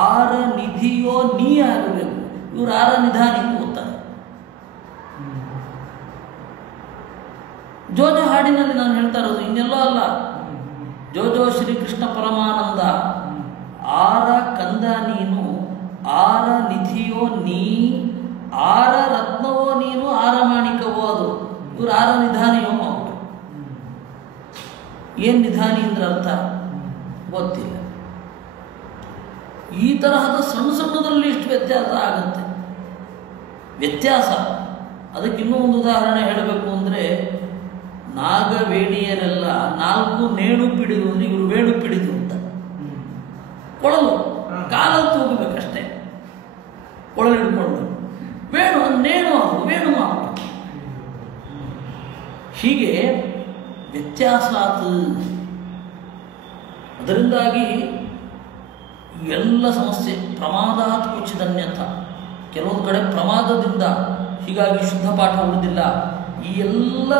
ಆರ ನಿಧಿಯೋ ನೀ ಆಗಬೇಕು. ಇವರು ಆರ ನಿಧಾನಿ ಓದ್ತಾರೆ. ಜೋಜೋ ಹಾಡಿನಲ್ಲಿ ನಾನು ಹೇಳ್ತಾ ಇರೋದು ಇನ್ನೆಲ್ಲೋ ಅಲ್ಲ. ಜೋಜೋ ಶ್ರೀಕೃಷ್ಣ ಪರಮಾನಂದ, ಆರ ಕಂದ ನೀನು, ಆರ ನಿಧಿಯೋ ನೀ, ಆರ ರತ್ನವೋ ನೀನು, ಆರ ಮಾಣಿಕವೋ ಅದು. ಇವರು ಆರ ನಿಧಾನಿಯೋ ಅವರು. ಏನು ನಿಧಾನಿ ಅಂದ್ರೆ ಅರ್ಥ ಗೊತ್ತಿಲ್ಲ. ಈ ತರಹದ ಸಣ್ಣ ಸಣ್ಣದರಲ್ಲಿ ಇಷ್ಟು ವ್ಯತ್ಯಾಸ ಆಗುತ್ತೆ. ವ್ಯತ್ಯಾಸ ಅದಕ್ಕೆ ಇನ್ನೂ ಒಂದು ಉದಾಹರಣೆ ಹೇಳಬೇಕು ಅಂದರೆ, ನಾಗವೇಣಿಯರೆಲ್ಲ 4 ನೇಣು ಪಿಡಿದು ಅಂದರೆ ಇವರು ವೇಣು ಪಿಡಿದು ಅಂತ. ಕೊಳಲು ಕಾಲಲ್ಲಿ ತೂಗಬೇಕಷ್ಟೇ, ಕೊಳಲು ಹಿಡ್ಕೊಂಡು. ವೇಣು ನೇಣು ವೇಣು ಮಾಡು. ಹೀಗೆ ವ್ಯತ್ಯಾಸ ಆತು. ಅದರಿಂದಾಗಿ ಎಲ್ಲ ಸಮಸ್ಯೆ ಪ್ರಮಾದಾತ್ ಕುಚಿದನ್ಯಥ. ಕೆಲವೊಂದು ಕಡೆ ಪ್ರಮಾದದಿಂದ ಹೀಗಾಗಿ ಶುದ್ಧ ಪಾಠ ಉಳಿದಿಲ್ಲ. ಈ ಎಲ್ಲ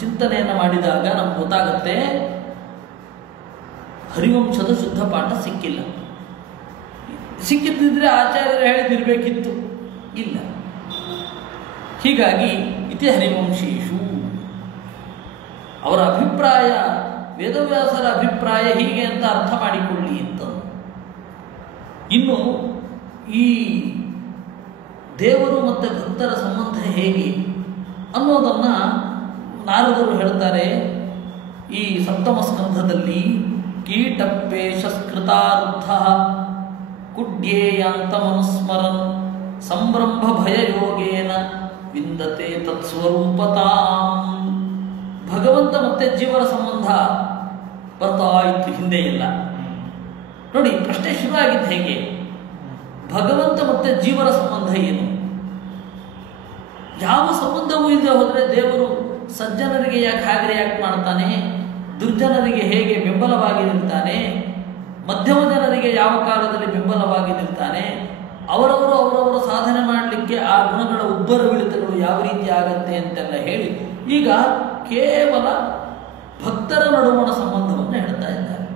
ಚಿಂತನೆಯನ್ನು ಮಾಡಿದಾಗ ನಮ್ಗೆ ಗೊತ್ತಾಗತ್ತೆ ಹರಿವಂಶದ ಶುದ್ಧ ಪಾಠ ಸಿಕ್ಕಿಲ್ಲ. ಸಿಕ್ಕಿದ್ದಿದ್ರೆ ಆಚಾರ್ಯರು ಹೇಳಿದಿರಬೇಕಿತ್ತು, ಇಲ್ಲ. ಹೀಗಾಗಿ ಇತಿ ಹರಿವಂಶೇಶು ಅವರ ಅಭಿಪ್ರಾಯ, ವೇದವ್ಯಾಸರ ಅಭಿಪ್ರಾಯ ಹೀಗೆ ಅಂತ ಅರ್ಥ ಮಾಡಿಕೊಳ್ಳಿ ಅಂತ. ಇನ್ನು ಈ ದೇವರು ಮತ್ತು ಭಕ್ತರ ಸಂಬಂಧ ಹೇಗೆ ಅನ್ನೋದನ್ನು ನಾರದರು ಹೇಳ್ತಾರೆ ಈ ಸಪ್ತಮ ಸ್ಕಂಧದಲ್ಲಿ. ಕೀಟಪೇಶಸ್ಕೃತಾರ್ಥ ಕುಡ್ಯೇಯಾಂತಮನುಸ್ಮರನ್ ಸಂಭ್ರಂಭ ಭಯಯೋಗೇನ ವಿಂದತೆ ತತ್ಸ್ವರೂಪತಾಂ. ಭಗವಂತ ಮತ್ತೆ ಜೀವರ ಸಂಬಂಧ ಬರ್ತಾ ಇತ್ತು, ಹಿಂದೆ ಇಲ್ಲ. ನೋಡಿ, ಪ್ರಶ್ನೆ ಶುರುವಾಗಿದ್ದು ಹೇಗೆ? ಭಗವಂತ ಮತ್ತೆ ಜೀವರ ಸಂಬಂಧ ಏನು? ಯಾವ ಸಂಬಂಧವೂ ಇಲ್ಲದೆ ಹೋದರೆ ದೇವರು ಸಜ್ಜನರಿಗೆ ಯಾಕೆ ಹಾಗೆ ರಿಯಾಕ್ಟ್ ಮಾಡ್ತಾನೆ? ದುರ್ಜನರಿಗೆ ಹೇಗೆ ಬೆಂಬಲವಾಗಿ ನಿಲ್ತಾನೆ? ಮಧ್ಯಮ ಜನರಿಗೆ ಯಾವ ಕಾಲದಲ್ಲಿ ಬೆಂಬಲವಾಗಿ ನಿಲ್ತಾನೆ? ಅವರವರ ಸಾಧನೆ ಮಾಡಲಿಕ್ಕೆ ಆ ಗುಣಗಳ ಉಬ್ಬರವಿಳಿತಗಳು ಯಾವ ರೀತಿ ಆಗತ್ತೆ ಅಂತೆಲ್ಲ ಹೇಳಿ ಈಗ ಕೇವಲ ಭಕ್ತರ ನಡುವಣ ಸಂಬಂಧವನ್ನು ಹೇಳ್ತಾ ಇದ್ದಾರೆ.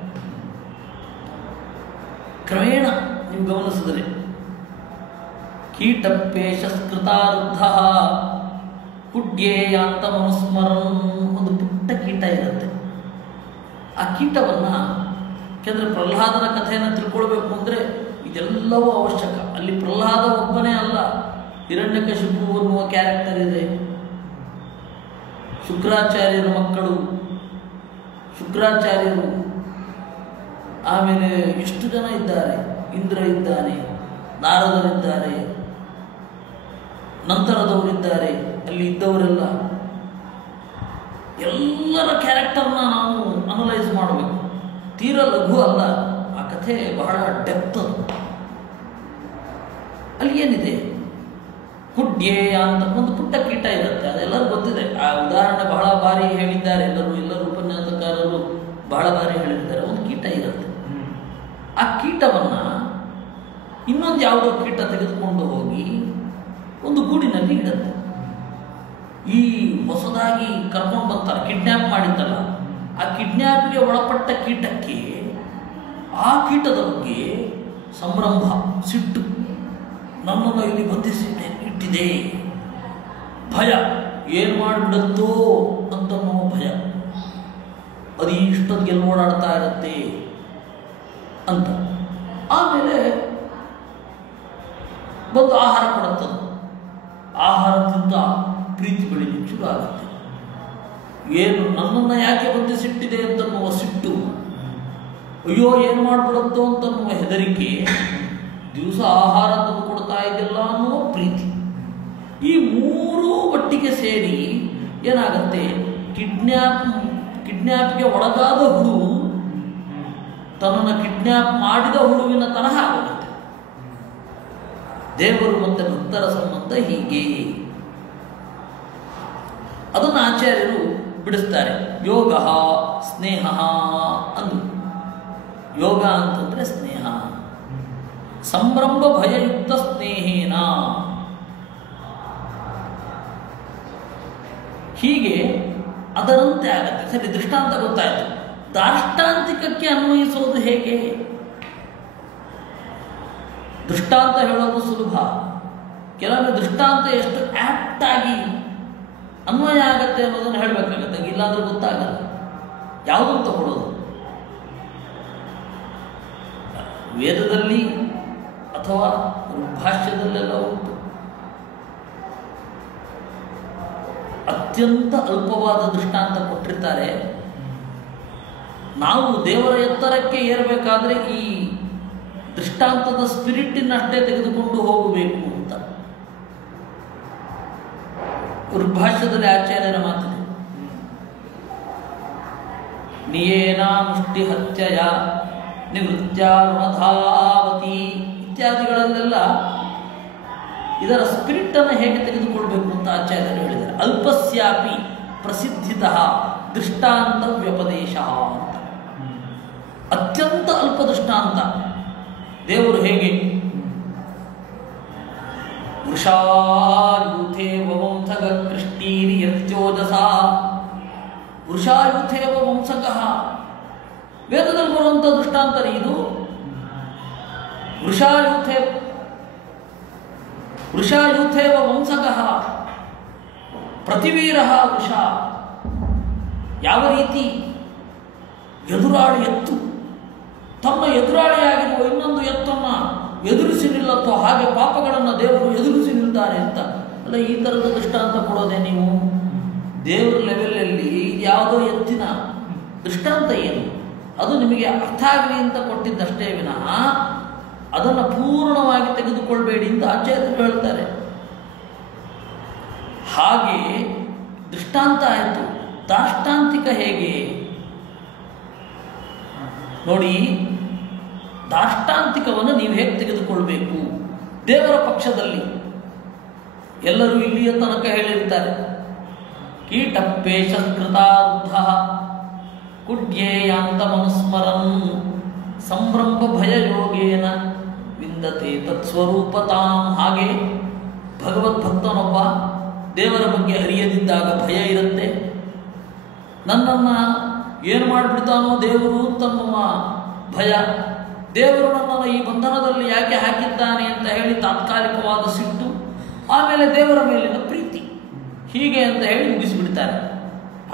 ಕ್ರಮೇಣ ನೀವು ಗಮನಿಸಿದರೆ ಕೀಟಪೇಶಸ್ಕೃತಾರ್ಧ ಕುಡ್ಯೇಯಾಂತ ಮನುಸ್ಮರನ್, ಒಂದು ಪುಟ್ಟ ಕೀಟ ಇರುತ್ತೆ. ಆ ಕೀಟವನ್ನು, ಯಾಕೆಂದರೆ ಪ್ರಹ್ಲಾದನ ಕಥೆಯನ್ನು ತಿಳ್ಕೊಳ್ಬೇಕು ಅಂದರೆ ಇದೆಲ್ಲವೂ ಅವಶ್ಯಕ. ಅಲ್ಲಿ ಪ್ರಹ್ಲಾದ ಒಬ್ಬನೇ ಅಲ್ಲ, ಹಿರಣ್ಯಕಶಿಪು ಅನ್ನುವ ಕ್ಯಾರೆಕ್ಟರ್ ಇದೆ, ಶುಕ್ರಾಚಾರ್ಯರ ಮಕ್ಕಳು, ಶುಕ್ರಾಚಾರ್ಯರು, ಆಮೇಲೆ ಎಷ್ಟು ಜನ ಇದ್ದಾರೆ, ಇಂದ್ರ ಇದ್ದಾನೆ, ನಾರದರಿದ್ದಾರೆ, ನಂತರದವರಿದ್ದಾರೆ, ಅಲ್ಲಿ ಇದ್ದವರೆಲ್ಲ, ಎಲ್ಲರ ಕ್ಯಾರೆಕ್ಟರ್ನ ನಾವು ಅನಲೈಸ್ ಮಾಡಬೇಕು. ತೀರ ಲಘು ಅಲ್ಲ, ಆ ಕಥೆ ಬಹಳ ಡೆಪ್ತ್. ಅಲ್ಲಿ ಏನಿದೆ? ಕುಡ್ಯೇಯ ಅಂತ ಒಂದು ಪುಟ್ಟ ಕೀಟ ಇರುತ್ತೆ, ಅದೆಲ್ಲರೂ ಗೊತ್ತಿದೆ. ಆ ಉದಾಹರಣೆ ಬಹಳ ಬಾರಿ ಹೇಳಿದ್ದಾರೆ, ಎಲ್ಲರೂ ಉಪನ್ಯಾಸಕಾರರು ಬಹಳ ಬಾರಿ ಹೇಳಿದ್ದಾರೆ. ಒಂದು ಕೀಟ ಇರುತ್ತೆ, ಆ ಕೀಟವನ್ನು ಇನ್ನೊಂದು ಯಾವುದೋ ಕೀಟ ತೆಗೆದುಕೊಂಡು ಹೋಗಿ ಒಂದು ಗೂಡಿನಲ್ಲಿ ಇಡುತ್ತೆ. ಈ ಹೊಸದಾಗಿ ಕರ್ಕೊಂಡು ಬರ್ತಾರೆ, ಕಿಡ್ನ್ಯಾಪ್ ಮಾಡಿದ್ದಲ್ಲ, ಆ ಕಿಡ್ನ್ಯಾಪ್ಗೆ ಒಳಪಟ್ಟ ಕೀಟಕ್ಕೆ ಆ ಕೀಟದ ಬಗ್ಗೆ ಸಂಭ್ರಮ, ಸಿಟ್ಟು, ನನ್ನನ್ನು ಇಲ್ಲಿ ಬಂಧಿಸಿ ಇಟ್ಟಿದೆ, ಭಯ, ಏನು ಮಾಡಿಬಿಡುತ್ತೋ ಅಂತನ್ನೋ ಭಯ, ಅದು ಇಷ್ಟೊತ್ತಿಗೆಲ್ಲ ಓಡಾಡ್ತಾ ಇರುತ್ತೆ ಅಂತ. ಆಮೇಲೆ ಬಂದು ಆಹಾರ ಕೊಡುತ್ತದೆ, ಆಹಾರದಿಂದ ಪ್ರೀತಿ ಬೆಳೀಲಿಕ್ಕೆ ಶುರು ಆಗುತ್ತೆ. ಏನು ನನ್ನನ್ನು ಯಾಕೆ ಬಂಧಿಸಿಟ್ಟಿದೆ ಅಂತನ್ನುವ ಸಿಟ್ಟು, ಅಯ್ಯೋ ಏನು ಮಾಡಿಬಿಡುತ್ತೋ ಅಂತನ್ನುವ ಹೆದರಿಕೆ, ದಿವಸ ಆಹಾರ ತಂದು ಕೊಡ್ತಾ ಇದ್ದಿಲ್ಲ ಅನ್ನುವ ಪ್ರೀತಿ, ಈ ಮೂರೂ ಒಟ್ಟಿಗೆ ಸೇರಿ ಏನಾಗುತ್ತೆ? ಕಿಡ್ನ್ಯಾಪ್ಗೆ ಒಳಗಾದ ಹುಳು ತನ್ನನ್ನು ಕಿಡ್ನ್ಯಾಪ್ ಮಾಡಿದ ಹುಳುವಿನ ತರಹ ಆಗುತ್ತೆ. ದೇವರು ಮತ್ತು ಭಕ್ತರ ಸಂಬಂಧ ಹೀಗೆ. ಅದನ್ನು ಆಚಾರ್ಯರು ಬಿಡಿಸ್ತಾರೆ. ಯೋಗ ಸ್ನೇಹ ಅಂದು. ಯೋಗ ಅಂತಂದ್ರೆ ಸ್ನೇಹ, ಸಂಭ್ರಮ ಭಯಯುಕ್ತ ಸ್ನೇಹೇನ. ಹೀಗೆ ಅದರಂತೆ ಆಗತ್ತೆ. ಸರಿ, ದೃಷ್ಟಾಂತ ಗೊತ್ತಾಯಿತು. ದಾರ್ಷ್ಟಾಂತಿಕಕ್ಕೆ ಅನ್ವಯಿಸೋದು ಹೇಗೆ? ದೃಷ್ಟಾಂತ ಹೇಳೋದು ಸುಲಭ. ಕೆಲವೊಮ್ಮೆ ದೃಷ್ಟಾಂತ ಎಷ್ಟು ಆಪ್ಟ್ ಆಗಿ ಅನ್ವಯ ಆಗತ್ತೆ ಅನ್ನೋದನ್ನು ಹೇಳಬೇಕಾಗತ್ತೆ. ಇಲ್ಲಾಂದ್ರೆ ಗೊತ್ತಾಗಲ್ಲ ಯಾವುದನ್ನು ತಗೊಳ್ಳೋದು. ವೇದದಲ್ಲಿ ಅಥವಾ ಭಾಷ್ಯದಲ್ಲೆಲ್ಲ ಉಂಟು. ಅತ್ಯಂತ ಅಲ್ಪವಾದ ದೃಷ್ಟಾಂತ ಕೊಟ್ಟಿರ್ತಾರೆ. ನಾವು ದೇವರ ಎತ್ತರಕ್ಕೆ ಏರಬೇಕಾದ್ರೆ ಈ ದೃಷ್ಟಾಂತದ ಸ್ಪಿರಿಟ್ಟಿನಷ್ಟೇ ತೆಗೆದುಕೊಂಡು ಹೋಗಬೇಕು ಅಂತ ಭಾಷ್ಯದಲ್ಲಿ ಆಚಾರ್ಯರ ಮಾತಿದೆ. ನಿಯೇನ ಮುಷ್ಟಿ ಹತ್ಯಯ ನಿವೃತ್ಯಾವತಿ ಇತ್ಯಾದಿಗಳಲ್ಲೆಲ್ಲ ಇದರ ಸ್ಪಿರಿಟ್ ಅನ್ನು ಹೇಗೆ ತೆಗೆದುಕೊಳ್ಬೇಕು ಅಂತ ಆಚಾರ್ಯರು ಹೇಳಿದ್ದಾರೆ. ಅಲ್ಪಸ್ಯಾಪಿ ಪ್ರಸಿದ್ಧಿತಃ ದೃಷ್ಟಾಂತ ವ್ಯಪದೇಶ ಅಂತ. ಅತ್ಯಂತ ಅಲ್ಪ ದೃಷ್ಟಾಂತ. ದೇವರು ಹೇಗೆ ವೃಷಾಯೂಥೇವ ವಂಸಗ ಕೃಷ್ಣೀರಿ ಯತ್ಯೋಜಸ. ವೃಷಾಯೂಥೇವ ವಂಸಕಃ ವೇದದಲ್ಲಿ ಬರುವಂಥ ದೃಷ್ಟಾಂತ ಇದು. ವೃಷಾಯೂಥೇವ ವಂಸಕಃ ಪ್ರತಿವೀರಃ ವೃಷ. ಯಾವ ರೀತಿ ಎದುರಾಳಿ ಎತ್ತು ತಮ್ಮ ಎದುರಾಳಿಯಾಗಿರುವ ಇನ್ನೊಂದು ಎತ್ತನ್ನು ಎದುರಿಸಿ ನಿಲ್ಲತ್ತೋ ಹಾಗೆ ಪಾಪಗಳನ್ನು ದೇವರು ಎದುರಿಸಿ ನಿಲ್ತಾರೆ ಅಂತ. ಅಲ್ಲ, ಈ ಥರದ ದೃಷ್ಟಾಂತ ಕೊಡೋದೆ ನೀವು? ದೇವರ ಲೆವೆಲಲ್ಲಿ ಯಾವುದೋ ಎತ್ತಿನ ದೃಷ್ಟಾಂತ ಏನು? ಅದು ನಿಮಗೆ ಅರ್ಥ ಆಗಲಿ ಅಂತ ಕೊಟ್ಟಿದ್ದಷ್ಟೇ ವಿನಃ ಅದನ್ನು ಪೂರ್ಣವಾಗಿ ತೆಗೆದುಕೊಳ್ಬೇಡಿ ಅಂತ ಆಚಾರ್ಯರು ಹೇಳ್ತಾರೆ. ಹಾಗೆ ದೃಷ್ಟಾಂತ ಆಯಿತು. ದಾರ್ಷ್ಟಾಂತಿಕ ಹೇಗೆ ನೋಡಿ. ದಾರ್ಷ್ಟಾಂತಿಕವನ್ನು ನೀವು ಹೇಗೆ ತೆಗೆದುಕೊಳ್ಬೇಕು? ದೇವರ ಪಕ್ಷದಲ್ಲಿ ಎಲ್ಲರೂ ಇಲ್ಲಿಯ ತನಕ ಹೇಳಿರ್ತಾರೆ. ಕೀಟಪ್ಪೇಶ ಕೃತಾರ್ಧ ಕುಡ್ಯೇಯಾಂತ ಮನುಸ್ಮರನ್ ಸಂಭ್ರಮ ಭಯ ಯೋಗೇನ ವಿಂದತೆ ತತ್ಸ್ವರೂಪತಾಂ. ಹಾಗೆ ಭಗವದ್ಭಕ್ತನೊಬ್ಬ ದೇವರ ಬಗ್ಗೆ ಅರಿಯದಿದ್ದಾಗ ಭಯ ಇರುತ್ತೆ. ನನ್ನನ್ನು ಏನು ಮಾಡಿಬಿಡ್ತಾನೋ ದೇವರು ತನ್ನುವ ಭಯ. ದೇವರು ನನ್ನನ್ನು ಈ ಬಂಧನದಲ್ಲಿ ಯಾಕೆ ಹಾಕಿದ್ದಾನೆ ಅಂತ ಹೇಳಿ ತಾತ್ಕಾಲಿಕವಾದ ಸಿಟ್ಟು, ಆಮೇಲೆ ದೇವರ ಮೇಲಿನ ಪ್ರೀತಿ, ಹೀಗೆ ಅಂತ ಹೇಳಿ ಮುಗಿಸಿಬಿಡ್ತಾರೆ.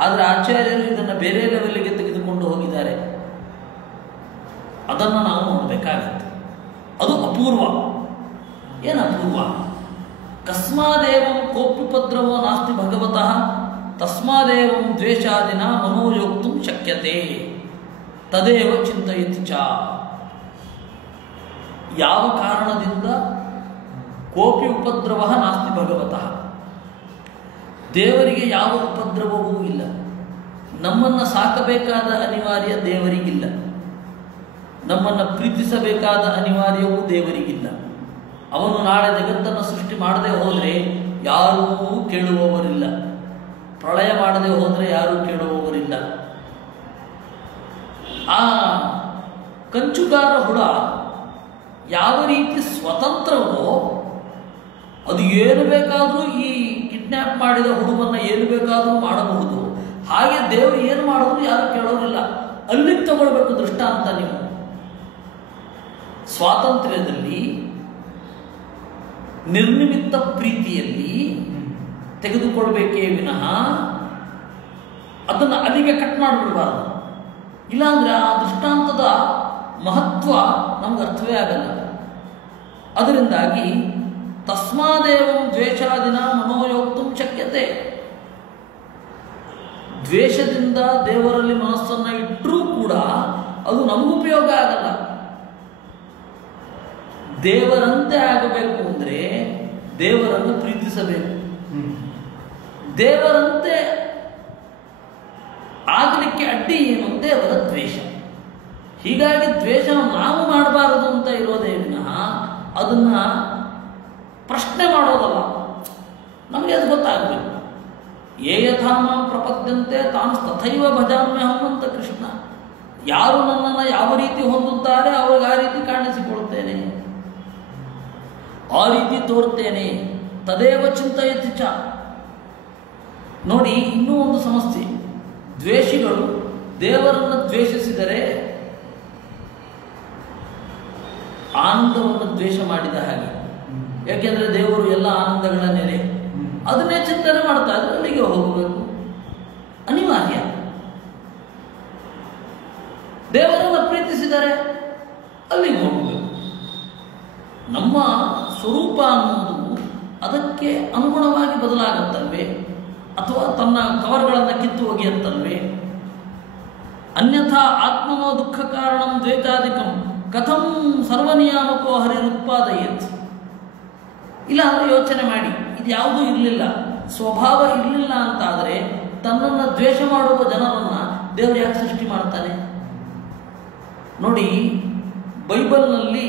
ಆದರೆ ಆಚಾರ್ಯರು ಇದನ್ನು ಬೇರೆ ಲೆವೆಲ್ಗೆ ತೆಗೆದುಕೊಂಡು ಹೋಗಿದ್ದಾರೆ. ಅದನ್ನು ನಾವು ನೋಡಬೇಕಾಗತ್ತೆ. ಅದು ಅಪೂರ್ವ. ಏನು ಅಪೂರ್ವ? ಕಸ್ಮಾದೇವಂ ಕೋಪ್ಯುಪದ್ರವೋ ನಾಸ್ತಿ ಭಗವತಃ ತಸ್ಮಾದೇವಂ ದ್ವೇಷಾದಿನ ಮನೋಯೋಕ್ತು ಶಕ್ಯತೆ ತದೇವ ಚಿಂತಯತಿ ಚ. ಯಾವ ಕಾರಣದಿಂದ ಕೋಪಿ ಉಪದ್ರವ ನಾಸ್ತಿ ಭಗವತಃ, ದೇವರಿಗೆ ಯಾವ ಉಪದ್ರವವೂ ಇಲ್ಲ. ನಮ್ಮನ್ನು ಸಾಕಬೇಕಾದ ಅನಿವಾರ್ಯ ದೇವರಿಗಿಲ್ಲ. ನಮ್ಮನ್ನು ಪ್ರೀತಿಸಬೇಕಾದ ಅನಿವಾರ್ಯವೂ ದೇವರಿಗಿಲ್ಲ. ಅವನು ನಾಳೆ ಜಗತ್ತನ್ನು ಸೃಷ್ಟಿ ಮಾಡದೆ ಹೋದರೆ ಯಾರೂ ಕೇಳುವವರಿಲ್ಲ. ಪ್ರಳಯ ಮಾಡದೆ ಹೋದರೆ ಯಾರೂ ಕೇಳುವವರಿಲ್ಲ. ಆ ಕಂಚುಗಾರ ಹುಳ ಯಾವ ರೀತಿ ಸ್ವತಂತ್ರವೋ, ಅದು ಏನು ಬೇಕಾದರೂ ಈ ಕಿಡ್ನ್ಯಾಪ್ ಮಾಡಿದ ಹುಡುಗನ್ನು ಏನು ಬೇಕಾದರೂ ಮಾಡಬಹುದು. ಹಾಗೆ ದೇವರು ಏನು ಮಾಡಿದ್ರು ಯಾರು ಕೇಳೋರಿಲ್ಲ. ಅಲ್ಲಿಗೆ ತಗೊಳ್ಬೇಕು ದೃಷ್ಟಾಂತ ನೀವು. ಸ್ವಾತಂತ್ರ್ಯದಲ್ಲಿ ನಿರ್ನಿಮಿತ್ತ ಪ್ರೀತಿಯಲ್ಲಿ ತೆಗೆದುಕೊಳ್ಬೇಕೇ ವಿನಃ ಅದನ್ನು ಅಲ್ಲಿಗೆ ಕಟ್ ಮಾಡಿಬಿಡಬಾರ್ದು. ಇಲ್ಲಾಂದರೆ ಆ ದೃಷ್ಟಾಂತದ ಮಹತ್ವ ನಮ್ಗೆ ಅರ್ಥವೇ ಆಗಲ್ಲ. ಅದರಿಂದಾಗಿ ತಸ್ಮಾದೇವಂ ದ್ವೇಷಾದಿನ ಮನೋಯೋಕ್ತು ಶಕ್ಯತೆ. ದ್ವೇಷದಿಂದ ದೇವರಲ್ಲಿ ಮನಸ್ಸನ್ನು ಇಟ್ಟರೂ ಕೂಡ ಅದು ನಮಗುಪಯೋಗ ಆಗಲ್ಲ. ದೇವರಂತೆ ಆಗಬೇಕು ಅಂದರೆ ದೇವರನ್ನು ಪ್ರೀತಿಸಬೇಕು. ದೇವರಂತೆ ಆಗಲಿಕ್ಕೆ ಅಡ್ಡಿ ಏನು? ದೇವರ ದ್ವೇಷ. ಹೀಗಾಗಿ ದ್ವೇಷ ನಾವು ಮಾಡಬಾರದು ಅಂತ ಇರೋದೇ ವಿನಃ ಅದನ್ನು ಪ್ರಶ್ನೆ ಮಾಡೋದಲ್ಲ. ನಮಗೆ ಅದು ಗೊತ್ತಾಗಬೇಕು. ಯೇ ಯಥಾ ಮಾಂ ಪ್ರಪದ್ಯಂತೆ ತಾನು ತಥೈವ ಭಜಾಮ್ಯಹಂ ಅಂತ ಕೃಷ್ಣ. ಯಾರು ನನ್ನನ್ನು ಯಾವ ರೀತಿ ಹೊಂದುತ್ತಾರೆ ಅವ್ರಿಗೆ ಆ ರೀತಿ ಕಾಣಿಸಿಕೊಳ್ಳುತ್ತೇನೆ. ಆ ರೀತಿ ತೋರ್ತೇನೆ. ತದೇವ ಚಿಂತಯತಿ ಚ. ನೋಡಿ, ಇನ್ನೂ ಒಂದು ಸಮಸ್ಯೆ. ದ್ವೇಷಿಗಳು ದೇವರನ್ನು ದ್ವೇಷಿಸಿದರೆ ಆನಂದವನ್ನು ದ್ವೇಷ ಮಾಡಿದ ಹಾಗೆ. ಯಾಕೆಂದರೆ ದೇವರು ಎಲ್ಲ ಆನಂದಗಳ ನೆಲೆ. ಅದನ್ನೇ ಚಿಂತನೆ ಮಾಡ್ತಾ ಇದ್ರೆ ಅಲ್ಲಿಗೆ ಹೋಗಬೇಕು, ಅನಿವಾರ್ಯ. ದೇವರನ್ನು ಪ್ರೀತಿಸಿದರೆ ಅಲ್ಲಿಗೆ ಹೋಗಬೇಕು. ನಮ್ಮ ಸ್ವರೂಪ ಅನ್ನೋದು ಅದಕ್ಕೆ ಅನುಗುಣವಾಗಿ ಬದಲಾಗುತ್ತಲ್ವೇ, ಅಥವಾ ತನ್ನ ಕವರ್ಗಳನ್ನು ಕಿತ್ತು ಒಗೆಯುತ್ತಲ್ವೇ? ಅನ್ಯಥಾ ಆತ್ಮನೋ ದುಃಖ ಕಾರಣಂ ದ್ವೈತಾಧಿಕಂ ಕಥಂ ಸರ್ವನಿಯಾಮಕೋ ಹರಿರುತ್ಪಾದಯೇತ್. ಇಲ್ಲ ಅಂದರೆ ಯೋಚನೆ ಮಾಡಿ, ಇದು ಯಾವುದೂ ಇರಲಿಲ್ಲ, ಸ್ವಭಾವ ಇರಲಿಲ್ಲ ಅಂತಾದರೆ ತನ್ನನ್ನು ದ್ವೇಷ ಮಾಡುವ ಜನರನ್ನು ದೇವರು ಯಾಕೆ ಸೃಷ್ಟಿ ಮಾಡ್ತಾನೆ? ನೋಡಿ, ಬೈಬಲ್ನಲ್ಲಿ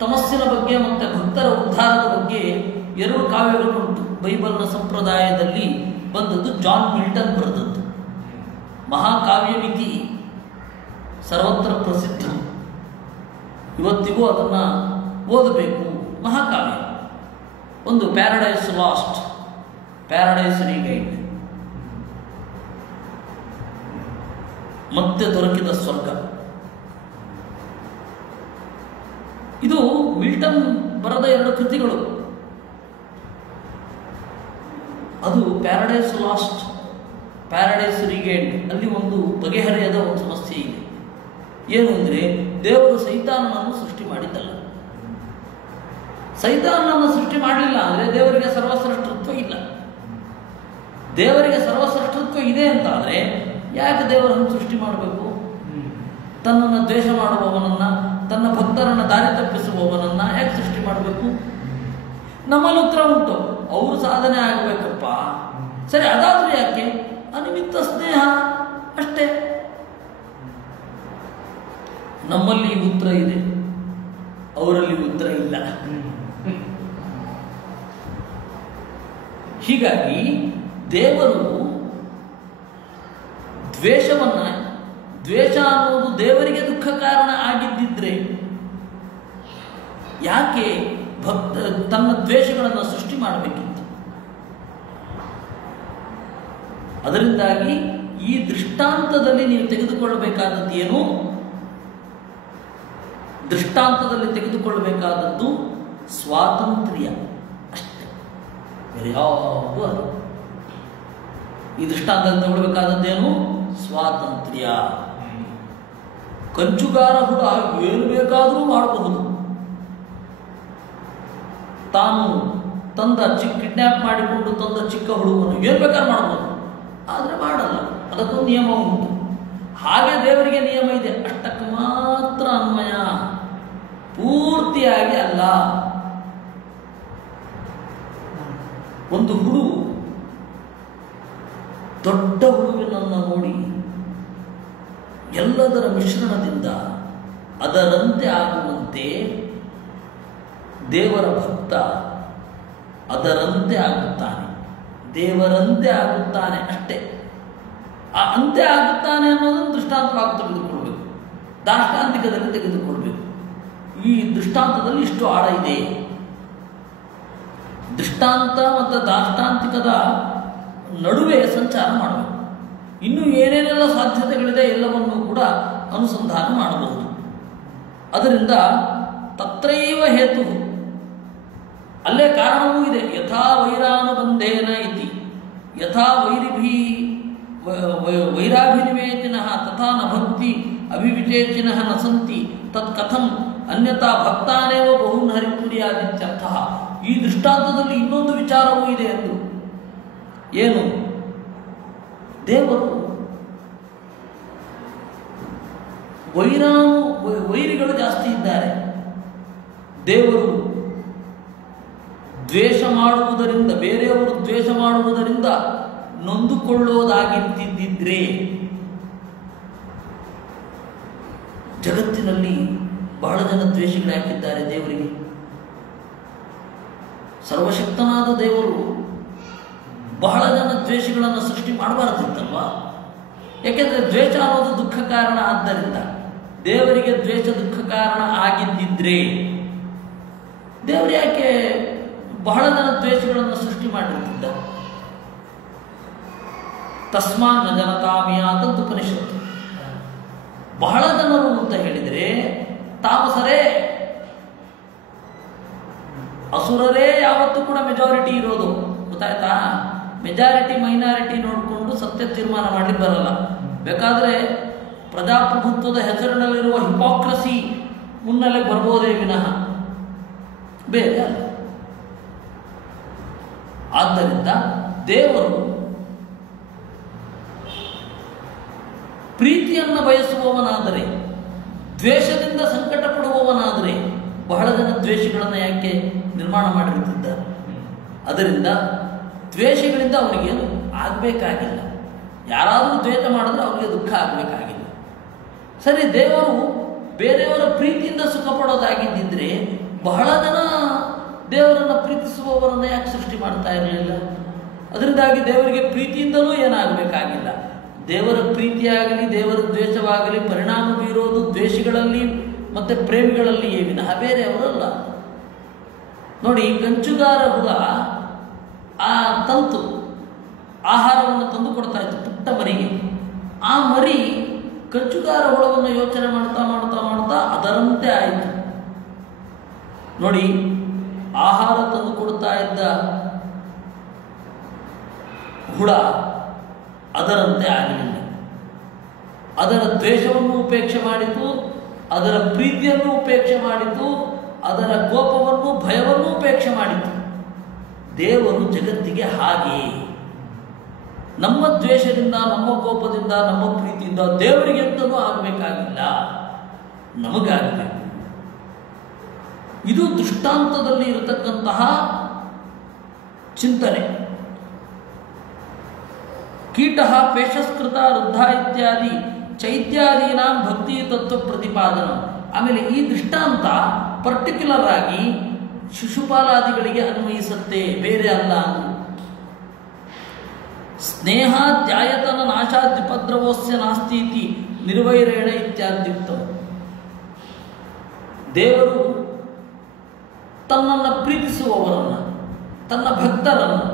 ತಮಸ್ಸಿನ ಬಗ್ಗೆ ಮತ್ತು ಭಕ್ತರ ಉದ್ಧಾರದ ಬಗ್ಗೆ 2 ಕಾವ್ಯಗಳುಂಟು. ಬೈಬಲ್ನ ಸಂಪ್ರದಾಯದಲ್ಲಿ ಬಂದದ್ದು ಜಾನ್ ಮಿಲ್ಟನ್ ಬರೆದದ್ದು ಮಹಾಕಾವ್ಯಮಿತಿ, ಸರ್ವತ್ರ ಪ್ರಸಿದ್ಧ. ಇವತ್ತಿಗೂ ಅದನ್ನು ಓದಬೇಕು. ಮಹಾಕಾವ್ಯ. ಒಂದು ಪ್ಯಾರಡೈಸ್ ಲಾಸ್ಟ್, ಪ್ಯಾರಡೈಸ್ ರೀಗೈಡ್, ಮತ್ತೆ ದೊರಕಿದ ಸ್ವರ್ಗ. ಇದು ಮಿಲ್ಟನ್ ಬರೆದ 2 ಕೃತಿಗಳು. ಅದು ಪ್ಯಾರಡೈಸ್ ಲಾಸ್ಟ್, ಪ್ಯಾರಡೈಸ್ ರೀಗೈಡ್. ಅಲ್ಲಿ ಒಂದು ಬಗೆಹರಿಯದ ಒಂದು ಸಮಸ್ಯೆ ಇದೆ. ಏನು ಅಂದರೆ, ದೇವರು ಸೈತಾನನನ್ನು ಸೃಷ್ಟಿ ಮಾಡಿದ್ದಲ್ಲ. ಸೈತಾನನನ್ನು ಸೃಷ್ಟಿ ಮಾಡಲಿಲ್ಲ ಅಂದರೆ ದೇವರಿಗೆ ಸರ್ವಶ್ರೇಷ್ಠತ್ವ ಇಲ್ಲ. ದೇವರಿಗೆ ಸರ್ವಶ್ರೇಷ್ಠತ್ವ ಇದೆ ಅಂತಾದರೆ ಯಾಕೆ ದೇವರನ್ನು ಸೃಷ್ಟಿ ಮಾಡಬೇಕು? ತನ್ನನ್ನು ದ್ವೇಷ ಮಾಡುವವನನ್ನು, ತನ್ನ ಭಕ್ತರನ್ನು ದಾರಿ ತಪ್ಪಿಸುವವನನ್ನು ಯಾಕೆ ಸೃಷ್ಟಿ ಮಾಡಬೇಕು? ನಮ್ಮಲ್ಲಿ ಉತ್ತರ ಉಂಟು, ಅವರು ಸಾಧನೆ ಆಗಬೇಕಪ್ಪ. ಸರಿ, ಅದಾದರೂ ಯಾಕೆ? ಅನಿಮಿತ್ತ ಸ್ನೇಹ ಅಷ್ಟೇ. ನಮ್ಮಲ್ಲಿ ಉತ್ತರ ಇದೆ, ಅವರಲ್ಲಿ ಉತ್ತರ ಇಲ್ಲ. ಹೀಗಾಗಿ ದೇವರು ದ್ವೇಷ ಅನ್ನೋದು ದೇವರಿಗೆ ದುಃಖ ಕಾರಣ ಆಗಿದ್ದಿದ್ರೆ ಯಾಕೆ ತನ್ನ ದ್ವೇಷಗಳನ್ನು ಸೃಷ್ಟಿ ಮಾಡಬೇಕಿತ್ತು? ಅದರಿಂದಾಗಿ ಈ ದೃಷ್ಟಾಂತದಲ್ಲಿ ನೀವು ತೆಗೆದುಕೊಳ್ಳಬೇಕಾದದ್ದು ಏನು? ದೃಷ್ಟಾಂತದಲ್ಲಿ ತೆಗೆದುಕೊಳ್ಳಬೇಕಾದದ್ದು ಸ್ವಾತಂತ್ರ್ಯ ಅಷ್ಟೇ, ಬೇರೆ ಯಾವುದೂ ಅಲ್ಲ. ಈ ದೃಷ್ಟಾಂತದಲ್ಲಿ ತಗೊಳ್ಬೇಕಾದದ್ದೇನು? ಸ್ವಾತಂತ್ರ್ಯ. ಕಂಚುಗಾರ ಹುಳ ಏನು ಬೇಕಾದರೂ ಮಾಡಬಹುದು. ತಾನು ತಂದ ಕಿಡ್ನ್ಯಾಪ್ ಮಾಡಿಕೊಂಡು ತಂದ ಚಿಕ್ಕ ಹುಡುಗನು ಏನು ಬೇಕಾದ್ರೂ ಮಾಡಬಹುದು, ಆದರೆ ಮಾಡಲ್ಲ. ಅದಕ್ಕೊಂದು ನಿಯಮ ಉಂಟು. ಹಾಗೆ ದೇವರಿಗೆ ನಿಯಮ ಇದೆ, ಅಷ್ಟಕ್ಕೆ ಮಾತ್ರ ಅನ್ವಯ, ಪೂರ್ತಿಯಾಗಿ ಅಲ್ಲ. ಒಂದು ಹುಳು ದೊಡ್ಡ ಹುಳುವಿನನ್ನು ನೋಡಿ ಎಲ್ಲದರ ಮಿಶ್ರಣದಿಂದ ಅದರಂತೆ ಆಗುವಂತೆ ದೇವರ ಭಕ್ತ ಅದರಂತೆ ಆಗುತ್ತಾನೆ, ದೇವರಂತೆ ಆಗುತ್ತಾನೆ ಅಷ್ಟೇ. ಆ ಅಂತೆ ಆಗುತ್ತಾನೆ ಅನ್ನೋದನ್ನು ದೃಷ್ಟಾಂತವಾಗಿ ತೆಗೆದುಕೊಳ್ಬೇಕು, ದಾಷ್ಟಾಂತಿಕದಲ್ಲಿ ತೆಗೆದುಕೊಳ್ಬೇಕು. ಈ ದೃಷ್ಟಾಂತದಲ್ಲಿ ಇಷ್ಟು ಆಳ ಇದೆ. ದೃಷ್ಟಾಂತ ಮತ್ತು ದಾಷ್ಟಾಂತಿಕದ ನಡುವೆ ಸಂಚಾರ ಮಾಡಬೇಕು. ಇನ್ನು ಏನೇನೆಲ್ಲ ಸಾಧ್ಯತೆಗಳಿದೆ ಎಲ್ಲವನ್ನೂ ಕೂಡ ಅನುಸಂಧಾನ ಮಾಡಬಹುದು. ಅದರಿಂದ ತತ್ರೈವ ಹೇತು, ಅಲ್ಲೇ ಕಾರಣವೂ ಇದೆ. ಯಥಾ ವೈರಾನುಬಂಧೇನ ಇತಿ ಯಥಾ ವೈರಾಭಿನಿವೇಚಿನಃ ತಥಾ ನ ಭಕ್ತಿ ಅಭಿವಿಚೇಚಿನಃ ನ ಸಂತಿ ತತ್ ಕಥಂ ಅನ್ಯಥಾ ಭಕ್ತಾನೇವ ಬಹುನ್ ಹರಿಪುರಿಯಾದಿತ್ಯರ್ಥಃ. ಈ ದೃಷ್ಟಾಂತದಲ್ಲಿ ಇನ್ನೊಂದು ವಿಚಾರವೂ ಇದೆ ಎಂದು. ಏನು? ದೇವರು ವೈರಿಗಳು ಜಾಸ್ತಿ ಇದ್ದಾರೆ. ದೇವರು ದ್ವೇಷ ಮಾಡುವುದರಿಂದ, ಬೇರೆಯವರು ದ್ವೇಷ ಮಾಡುವುದರಿಂದ ನೊಂದುಕೊಳ್ಳೋದಾಗಿದ್ದಿದ್ರೆ ಜಗತ್ತಿನಲ್ಲಿ ಬಹಳ ಜನ ದ್ವೇಷಗಳು ಹಾಕಿದ್ದಾರೆ ದೇವರಿಗೆ. ಸರ್ವಶಕ್ತನಾದ ದೇವರು ಬಹಳ ಜನ ದ್ವೇಷಗಳನ್ನು ಸೃಷ್ಟಿ ಮಾಡಬಾರದಿತ್ತಲ್ವಾ? ಯಾಕೆಂದರೆ ದ್ವೇಷ ಅನ್ನೋದು ದುಃಖ ಕಾರಣ. ಆದ್ದರಿಂದ ದೇವರಿಗೆ ದ್ವೇಷ ದುಃಖ ಕಾರಣ ಆಗಿದ್ದಿದ್ರೆ ದೇವರು ಯಾಕೆ ಬಹಳ ಜನ ದ್ವೇಷಗಳನ್ನು ಸೃಷ್ಟಿ ಮಾಡಿರ್ತಿದ್ದ? ತಸ್ಮಾನ್ ನ ಜನತಾಮಿಯಾದಂತ ಉಪನಿಷತ್ತು. ಬಹಳ ಜನರು ಅಂತ ಹೇಳಿದರೆ ತಾಮಸರೇ, ಅಸುರರೇ ಯಾವತ್ತೂ ಕೂಡ ಮೆಜಾರಿಟಿ ಇರೋದು. ಗೊತ್ತಾಯ್ತಾ? ಮೆಜಾರಿಟಿ ಮೈನಾರಿಟಿ ನೋಡಿಕೊಂಡು ಸತ್ಯ ತೀರ್ಮಾನ ಮಾಡಲಿಕ್ಕೆ ಬರಲ್ಲ. ಬೇಕಾದರೆ ಪ್ರಜಾಪ್ರಭುತ್ವದ ಹೆಸರಿನಲ್ಲಿರುವ ಹಿಪಾಕ್ರಸಿ ಮುನ್ನೆಲೆ ಬರ್ಬೋದೇ ವಿನಃ ಬೇರೆ ಅಲ್ಲ. ಆದ್ದರಿಂದ ದೇವರು ಪ್ರೀತಿಯನ್ನು ಬಯಸುವವನಾದರೆ, ದ್ವೇಷದಿಂದ ಸಂಕಟ ಪಡುವವನಾದರೆ ಬಹಳ ಜನ ದ್ವೇಷಗಳನ್ನು ಯಾಕೆ ನಿರ್ಮಾಣ ಮಾಡಿರುತ್ತಿದ್ದಾರೆ? ಅದರಿಂದ ದ್ವೇಷಗಳಿಂದ ಅವನಿಗೇನು ಆಗಬೇಕಾಗಿಲ್ಲ. ಯಾರಾದರೂ ದ್ವೇಷ ಮಾಡಿದ್ರೆ ಅವನಿಗೆ ದುಃಖ ಆಗಬೇಕಾಗಿಲ್ಲ. ಸರಿ, ದೇವರು ಬೇರೆಯವರ ಪ್ರೀತಿಯಿಂದ ಸುಖ ಪಡೋದಾಗಿದ್ದಿದ್ರೆ ಬಹಳ ಜನ ದೇವರನ್ನು ಪ್ರೀತಿಸುವವರನ್ನು ಯಾಕೆ ಸೃಷ್ಟಿ ಮಾಡ್ತಾ ಇರಲಿಲ್ಲ? ಅದರಿಂದಾಗಿ ದೇವರಿಗೆ ಪ್ರೀತಿಯಿಂದಲೂ ಏನಾಗಬೇಕಾಗಿಲ್ಲ. ದೇವರ ಪ್ರೀತಿಯಾಗಲಿ ದೇವರ ದ್ವೇಷವಾಗಲಿ ಪರಿಣಾಮ ಬೀರೋದು ದ್ವೇಷಿಗಳಲ್ಲಿ ಮತ್ತು ಪ್ರೇಮಿಗಳಲ್ಲಿ ವಿನಃ ಬೇರೆ ಅವರಲ್ಲ. ನೋಡಿ, ಕಂಚುಗಾರ ಹುಳ ಆ ತಂತು ಆಹಾರವನ್ನು ತಂದು ಕೊಡ್ತಾ ಇತ್ತು ಪುಟ್ಟ ಮರಿಗೆ. ಆ ಮರಿ ಕಂಚುಗಾರ ಹುಳವನ್ನು ಯೋಚನೆ ಮಾಡ್ತಾ ಮಾಡ್ತಾ ಮಾಡ್ತಾ ಅದರಂತೆ ಆಯಿತು. ನೋಡಿ, ಆಹಾರ ತಂದು ಕೊಡ್ತಾ ಇದ್ದ ಹುಳ ಅದರಂತೆ ಆಗಲಿಲ್ಲ. ಅದರ ದ್ವೇಷವನ್ನು ಉಪೇಕ್ಷೆ ಮಾಡಿತು, ಅದರ ಪ್ರೀತಿಯನ್ನು ಉಪೇಕ್ಷೆ ಮಾಡಿತು, ಅದರ ಕೋಪವನ್ನು ಭಯವನ್ನು ಉಪೇಕ್ಷೆ ಮಾಡಿತು. ದೇವರು ಜಗತ್ತಿಗೆ ಹಾಗೆ. ನಮ್ಮ ದ್ವೇಷದಿಂದ, ನಮ್ಮ ಕೋಪದಿಂದ, ನಮ್ಮ ಪ್ರೀತಿಯಿಂದ ದೇವರಿಗೆ ಎಂತನೂ ಆಗಬೇಕಾಗಿಲ್ಲ, ನಮಗಾಗಬೇಕು. ಇದು ದೃಷ್ಟಾಂತದಲ್ಲಿ ಇರತಕ್ಕಂತಹ ಚಿಂತನೆ. ಕೀಟ ಪೇಷಸ್ಕೃತ ವೃದ್ಧ ಇತ್ಯಾದಿ ಚೈತ್ಯಾದೀನಾಂ ಭಕ್ತಿ ತತ್ವ ಪ್ರತಿಪಾದನ. ಆಮೇಲೆ ಈ ದೃಷ್ಟಾಂತ ಪರ್ಟಿಕ್ಯುಲರ್ ಆಗಿ ಶಿಶುಪಾಲಾದಿಗಳಿಗೆ ಅನ್ವಯಿಸುತ್ತೆ, ಬೇರೆ ಅಲ್ಲ. ಸ್ನೇಹಾದ್ಯಾಯತನ ನಾಶಾದ್ಯುಪದ್ರವೋಸ್ಯ ನಾಸ್ತಿ ಇತಿ ನಿರ್ವೈರೇಣ ಇತ್ಯಾದ್ಯುಕ್ತ. ದೇವರು ತನ್ನನ್ನು ಪ್ರೀತಿಸುವವರನ್ನು, ತನ್ನ ಭಕ್ತರನ್ನು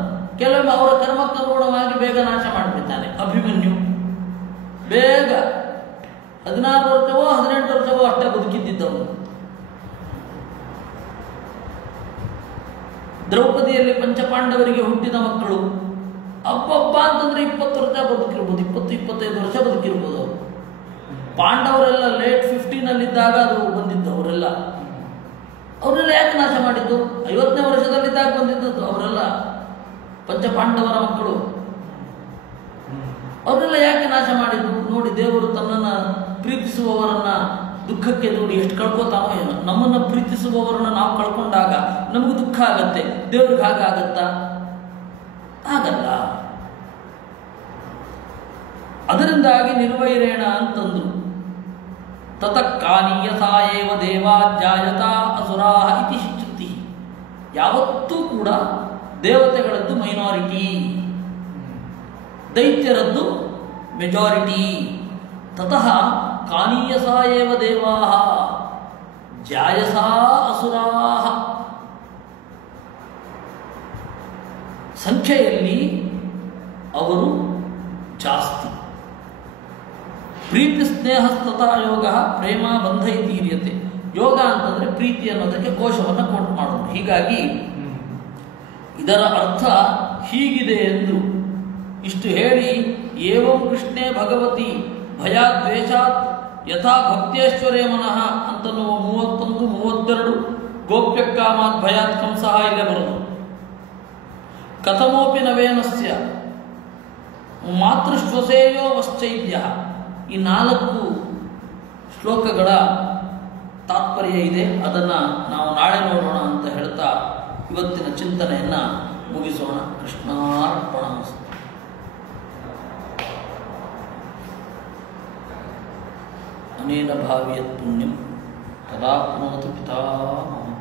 ಕೆಲವೊಮ್ಮೆ ಅವರ ಕರ್ಮಕ್ಕನುಗುಣವಾಗಿ ಬೇಗ ನಾಶ ಮಾಡಿಬಿಡ್ತಾನೆ. ಅಭಿಮನ್ಯು ಬೇಗ 16 ವರ್ಷವೋ 18 ವರ್ಷವೋ ಅಷ್ಟೇ ಬದುಕಿದ್ದವನು. ದ್ರೌಪದಿಯಲ್ಲಿ ಪಂಚಪಾಂಡವರಿಗೆ ಹುಟ್ಟಿದ ಮಕ್ಕಳು ಅಬ್ಬಬ್ಬ ಅಂತಂದ್ರೆ 20 ವರ್ಷ ಬದುಕಿರ್ಬೋದು, 20-25 ವರ್ಷ ಬದುಕಿರ್ಬೋದು ಅವರು. ಪಾಂಡವರೆಲ್ಲ ಲೇಟ್ 15ನಲ್ಲಿದ್ದಾಗ ಅದು ಬಂದಿದ್ದು. ಅವರೆಲ್ಲ ಯಾಕೆ ನಾಶ ಮಾಡಿದ್ದು? 50ನೇ ವರ್ಷದಲ್ಲಿದ್ದಾಗ ಬಂದಿದ್ದದ್ದು ಅವರೆಲ್ಲ ಪಂಚಪಾಂಡವರ ಮಕ್ಕಳು. ಅವರೆಲ್ಲ ಯಾಕೆ ನಾಶ ಮಾಡಿದ್ದು? ನೋಡಿ, ದೇವರು ತನ್ನನ್ನು ಪ್ರೀತಿಸುವವರನ್ನ ದುಃಖಕ್ಕೆ ನೋಡಿ ಎಷ್ಟು ಕಳ್ಕೋತಾನೋ ಏನೋ. ನಮ್ಮನ್ನು ಪ್ರೀತಿಸುವವರನ್ನ ನಾವು ಕಳ್ಕೊಂಡಾಗ ನಮಗೂ ದುಃಖ ಆಗತ್ತೆ. ದೇವ್ರಿಗೆ ಹಾಗಾಗತ್ತಾ? ಆಗಲ್ಲ. ಅದರಿಂದಾಗಿ ನಿರ್ವೈರೇಣ ಅಂತಂದ್ರು. ತತಃ ಕಾನೀಯಸಾ ಏವ ದೇವಾ ಜಾಯತಾ ಅಸುರಾಹ ಇತಿ ಶ್ರುತಿ. ಯಾವತ್ತೂ ಕೂಡ ದೇವತೆಗಳದ್ದು ಮೈನಾರಿಟಿ, ದೈತ್ಯರದ್ದು ಮೆಜಾರಿಟಿ. ತತಃ ಕಾನೀಯಸಾ ಏವ ದೇವಾಃ ಜಾಯಸಾ ಅಸುರಾಃ. ಸಂಖ್ಯೆಯಲ್ಲಿ ಅವರು ಜಾಸ್ತಿ. ಪ್ರೀತಿ ಸ್ನೇಹಸ್ತತಾ ಯೋಗ ಪ್ರೇಮ ಬಂಧ ಇತೀರ್ಯತೆ. ಯೋಗ ಅಂತಂದ್ರೆ ಪ್ರೀತಿ ಅನ್ನೋದಕ್ಕೆ ಕೋಶವನ್ನು ಕೋಟ್ ಮಾಡೋದು. ಹೀಗಾಗಿ ಇದರ ಅರ್ಥ ಹೀಗಿದೆ ಎಂದು ಇಷ್ಟು ಹೇಳಿ, ಏವಂ ಕೃಷ್ಣೇ ಭಗವತಿ ಭಯಾದ್ವೇಷಾತ್ ಯಥಾ ಭಕ್ತೇಶ್ವರೇ ಮನಃ ಅಂತನ್ನುವ 31-32 ಗೋಪ್ಯಕ್ಕಾಮಾತ್ ಭಯಾತ್ ಕಂಸಃ ಇಲ್ಲೇ ಬರೋದು. ಕಥಮೋಪಿ ನವೇನಸ್ಯ ಮಾತೃಶ್ವಸೇಯೋ ವಶ್ಚೈದ್ಯ. ಈ 4 ಶ್ಲೋಕಗಳ ತಾತ್ಪರ್ಯ ಇದೆ. ಅದನ್ನು ನಾವು ನಾಳೆ ನೋಡೋಣ ಅಂತ ಹೇಳ್ತಾ ಇವತ್ತಿನ ಚಿಂತನೆಯನ್ನು ಮುಗಿಸೋಣ. ಕೃಷ್ಣಾರ್ಪಣಮಸ್ತು. ಅನೇನ ಭಾವಿಯತ್ ಪುಣ್ಯಂ ತದಾಪ್ನೋತು ಪಿತಾಮಹಃ.